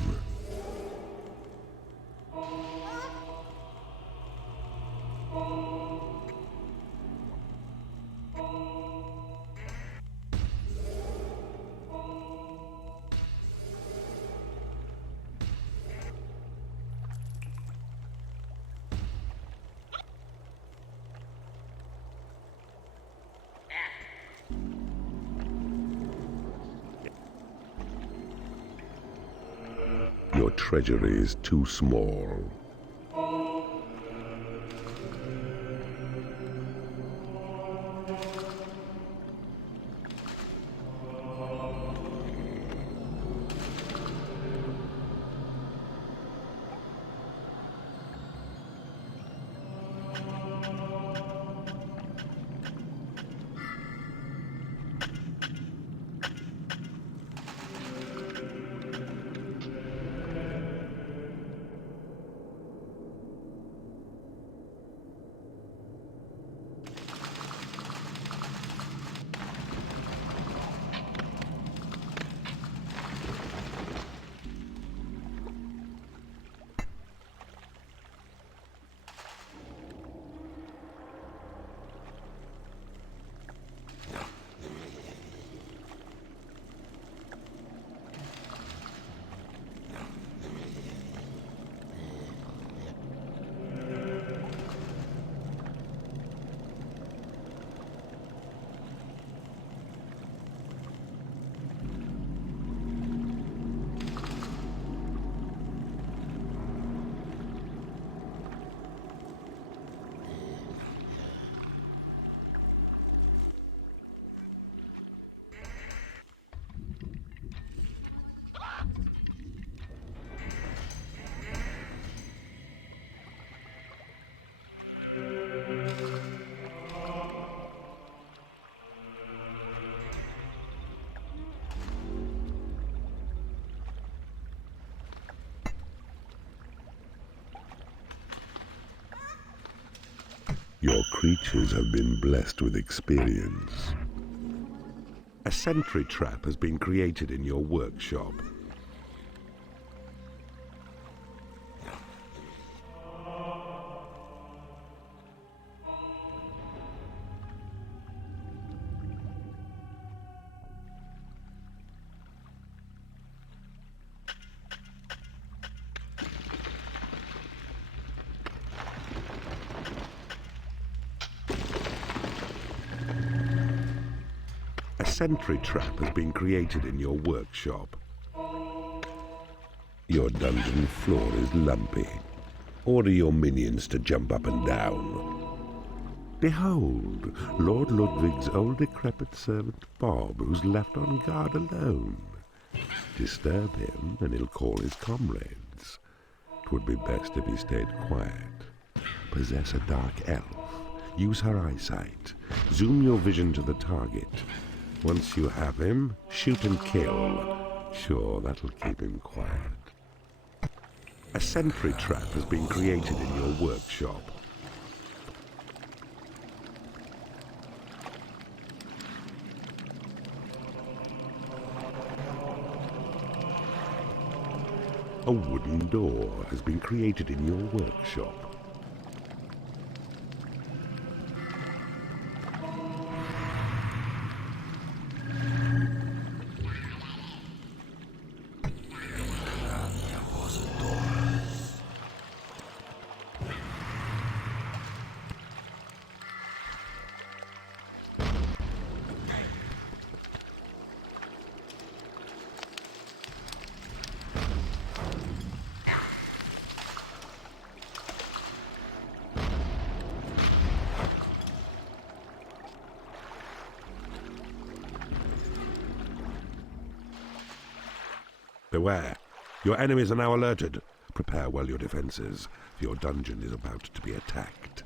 treasury is too small. Your creatures have been blessed with experience. A sentry trap has been created in your workshop. A sentry trap has been created in your workshop. Your dungeon floor is lumpy. Order your minions to jump up and down. Behold, Lord Ludwig's old decrepit servant Bob, who's left on guard alone. Disturb him, and he'll call his comrades. 'Twould be best if he stayed quiet. Possess a dark elf. Use her eyesight. Zoom your vision to the target. Once you have him, shoot and kill. Sure, that'll keep him quiet. A sentry trap has been created in your workshop. A wooden door has been created in your workshop. Beware! Your enemies are now alerted. Prepare well your defenses, for your dungeon is about to be attacked.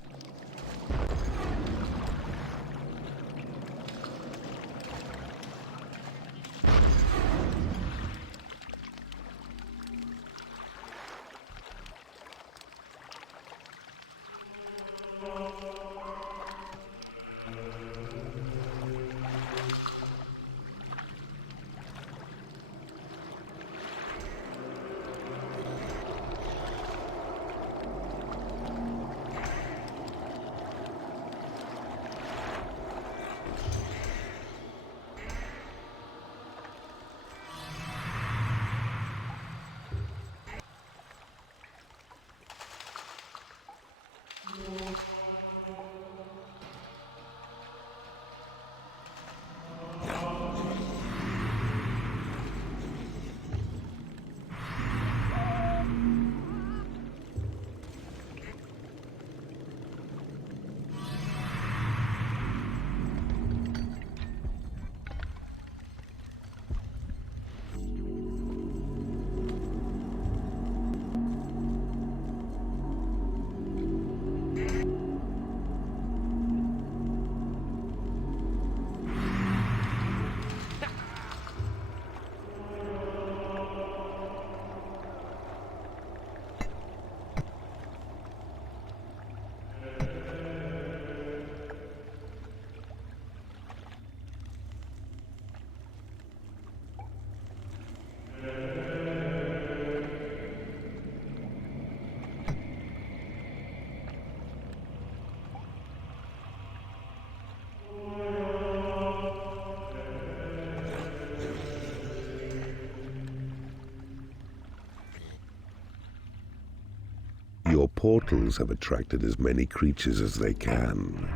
your portals have attracted as many creatures as they can.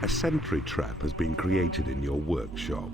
A sentry trap has been created in your workshop.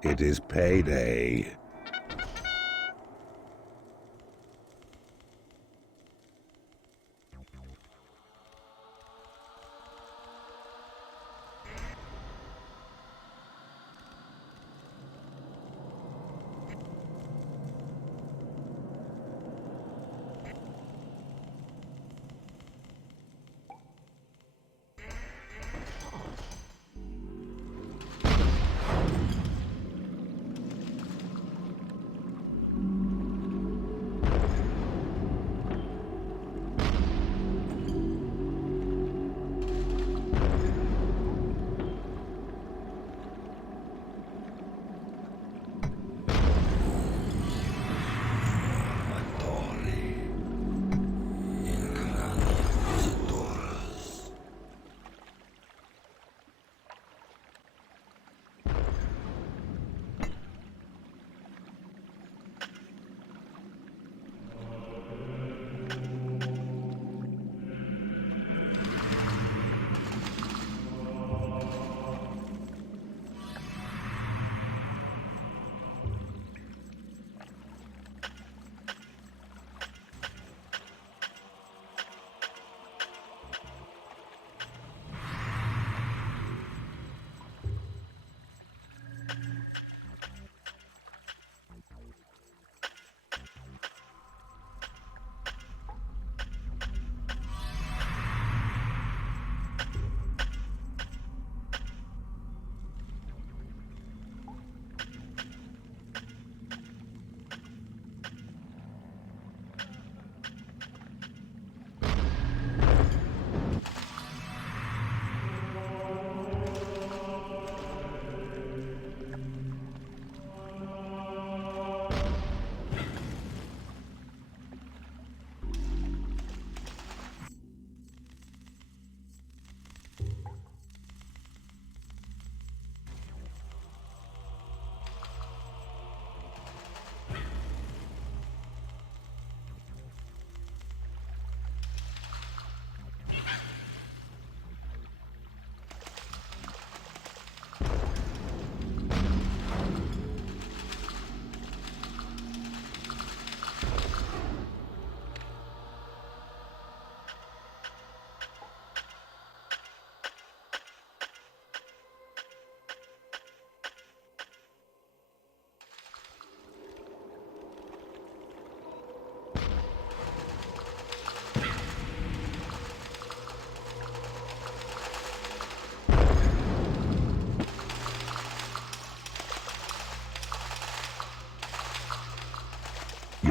It is payday.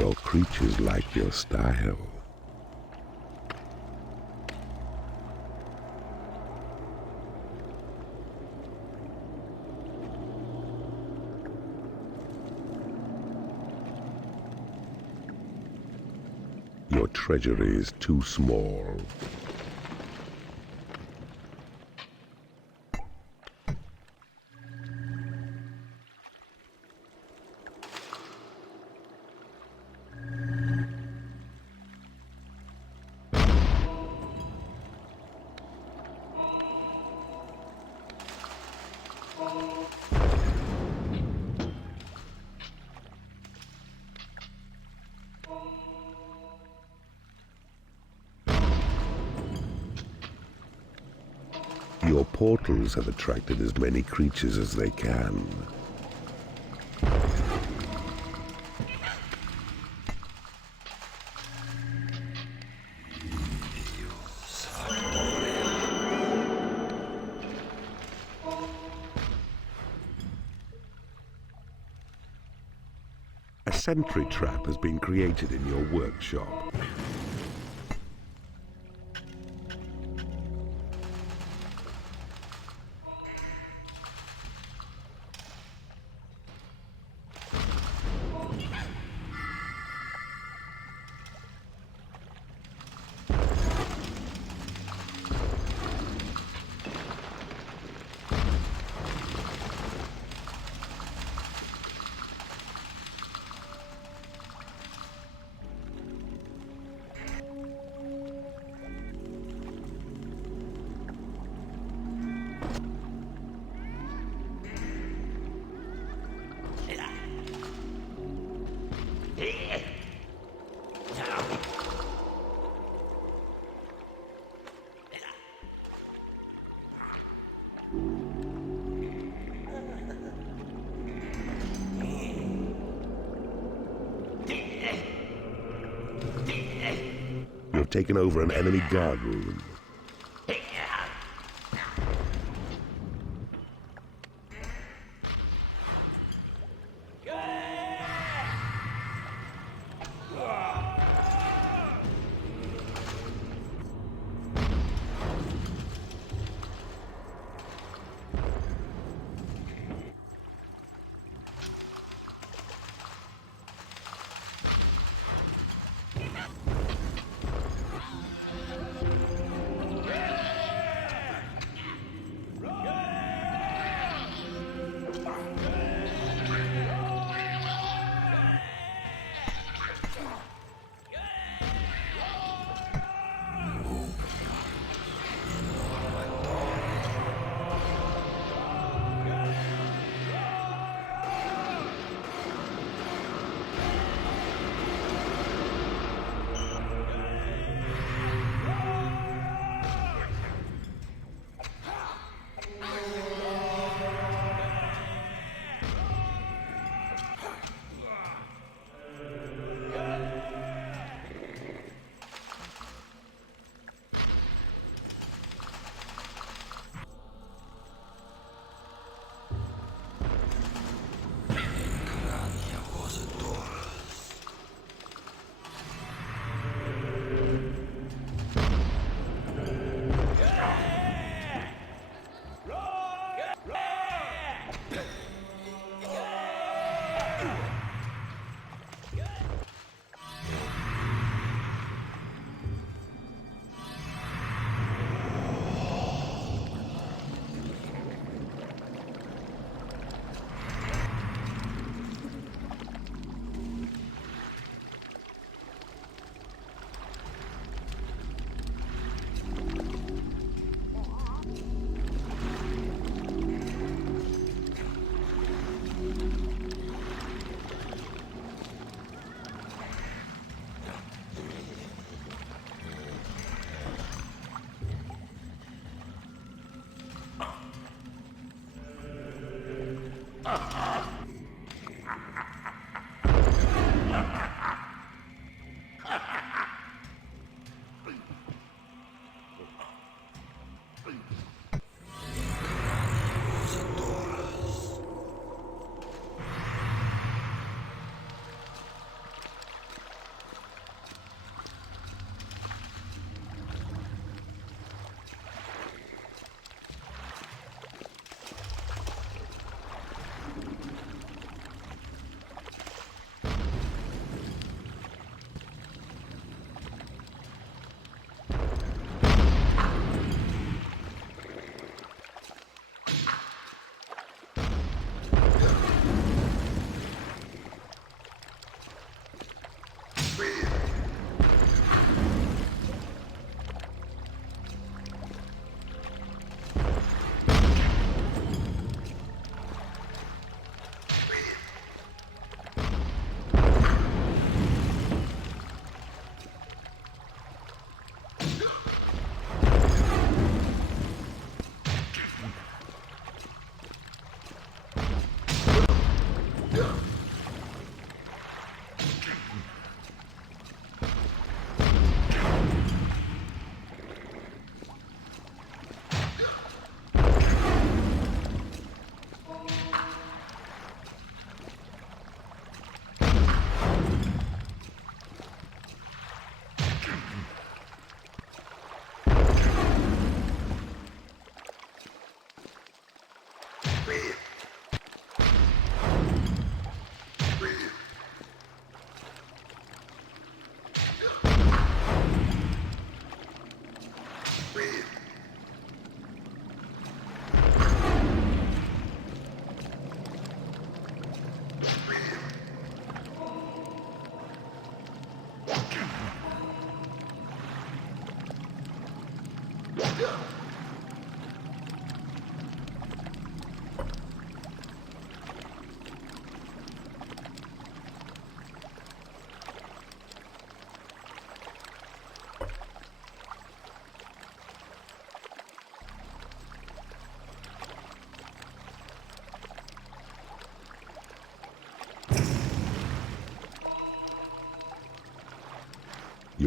your creatures like your style. Your treasury is too small. Your portals have attracted as many creatures as they can. A sentry trap has been created in your workshop. You've taken over an enemy guard room.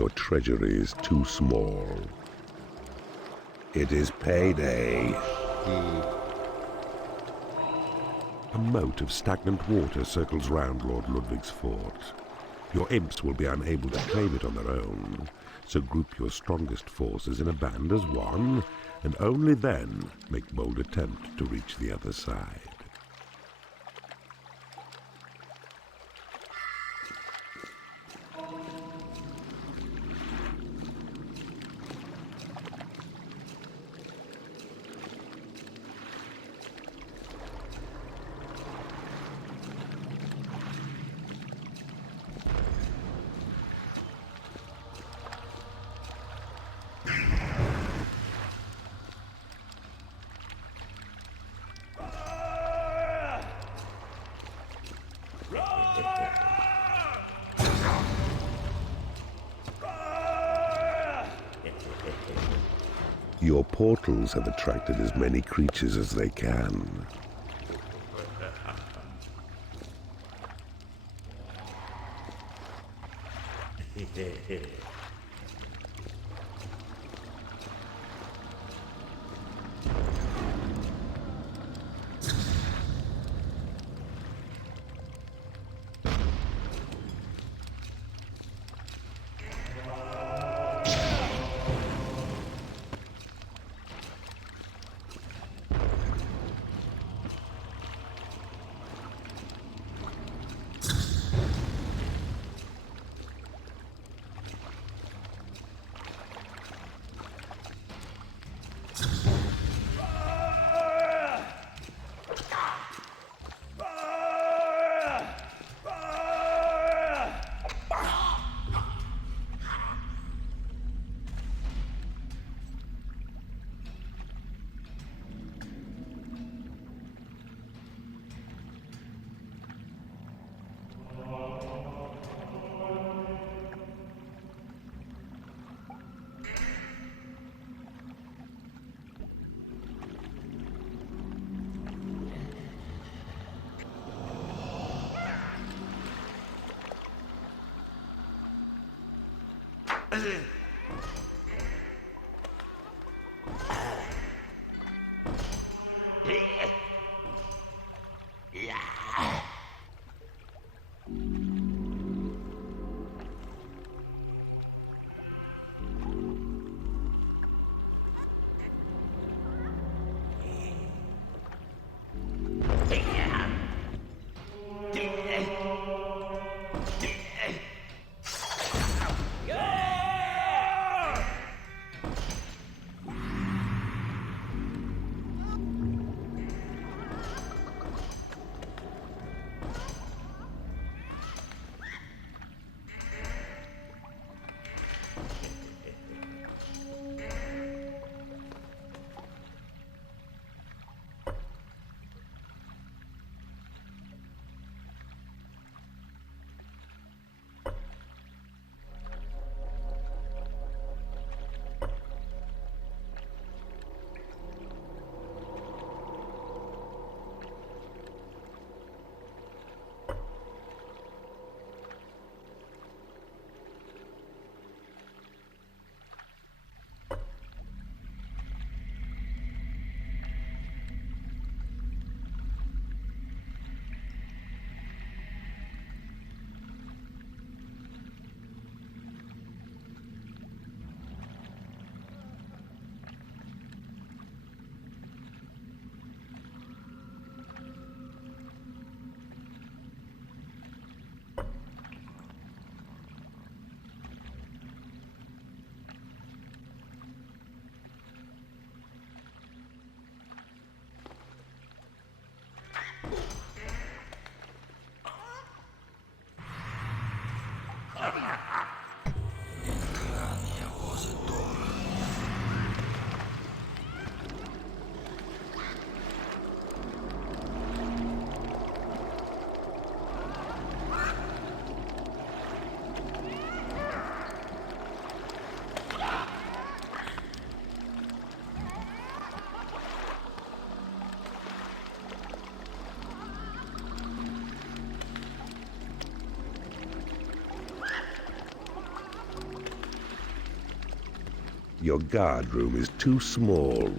Your treasury is too small. It is payday. A moat of stagnant water circles round Lord Ludwig's fort. Your imps will be unable to claim it on their own, so group your strongest forces in a band as one, and only then make bold attempt to reach the other side. Your portals have attracted as many creatures as they can. your guard room is too small.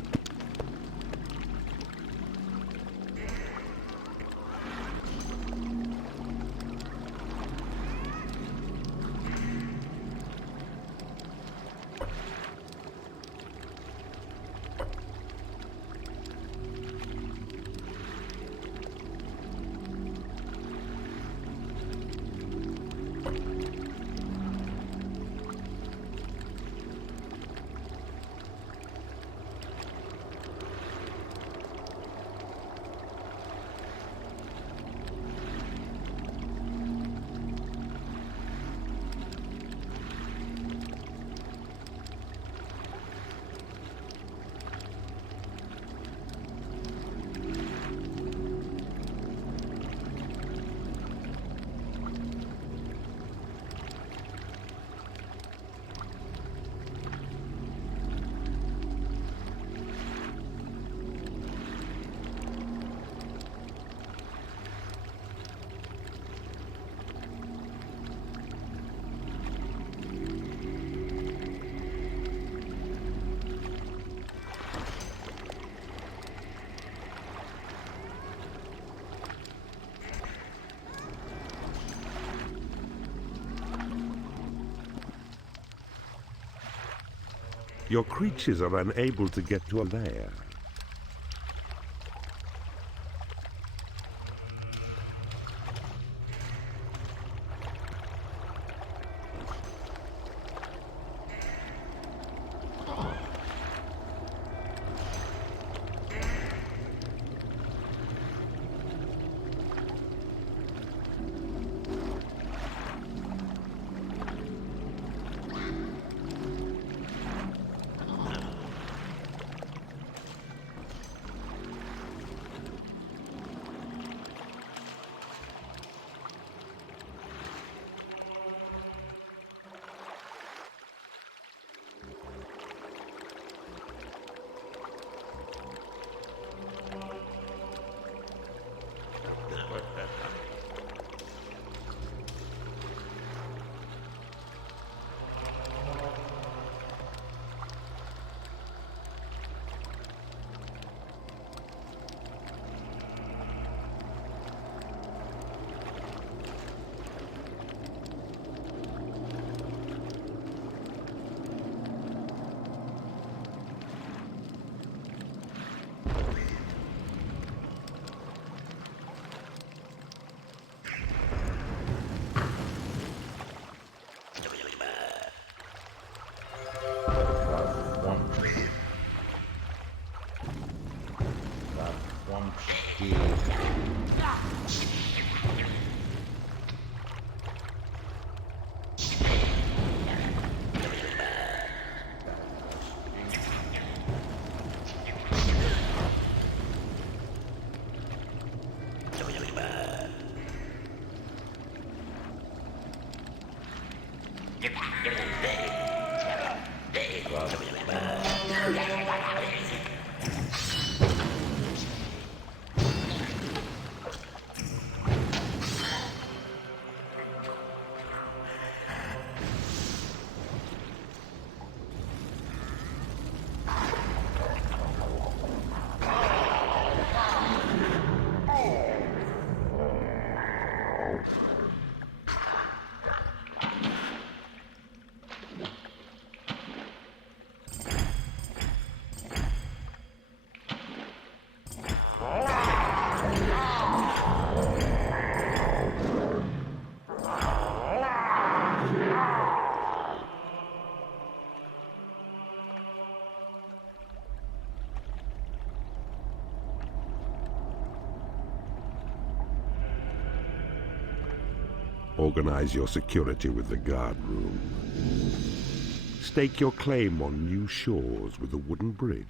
Your creatures are unable to get to a lair. Organize your security with the guard room. Stake your claim on new shores with a wooden bridge.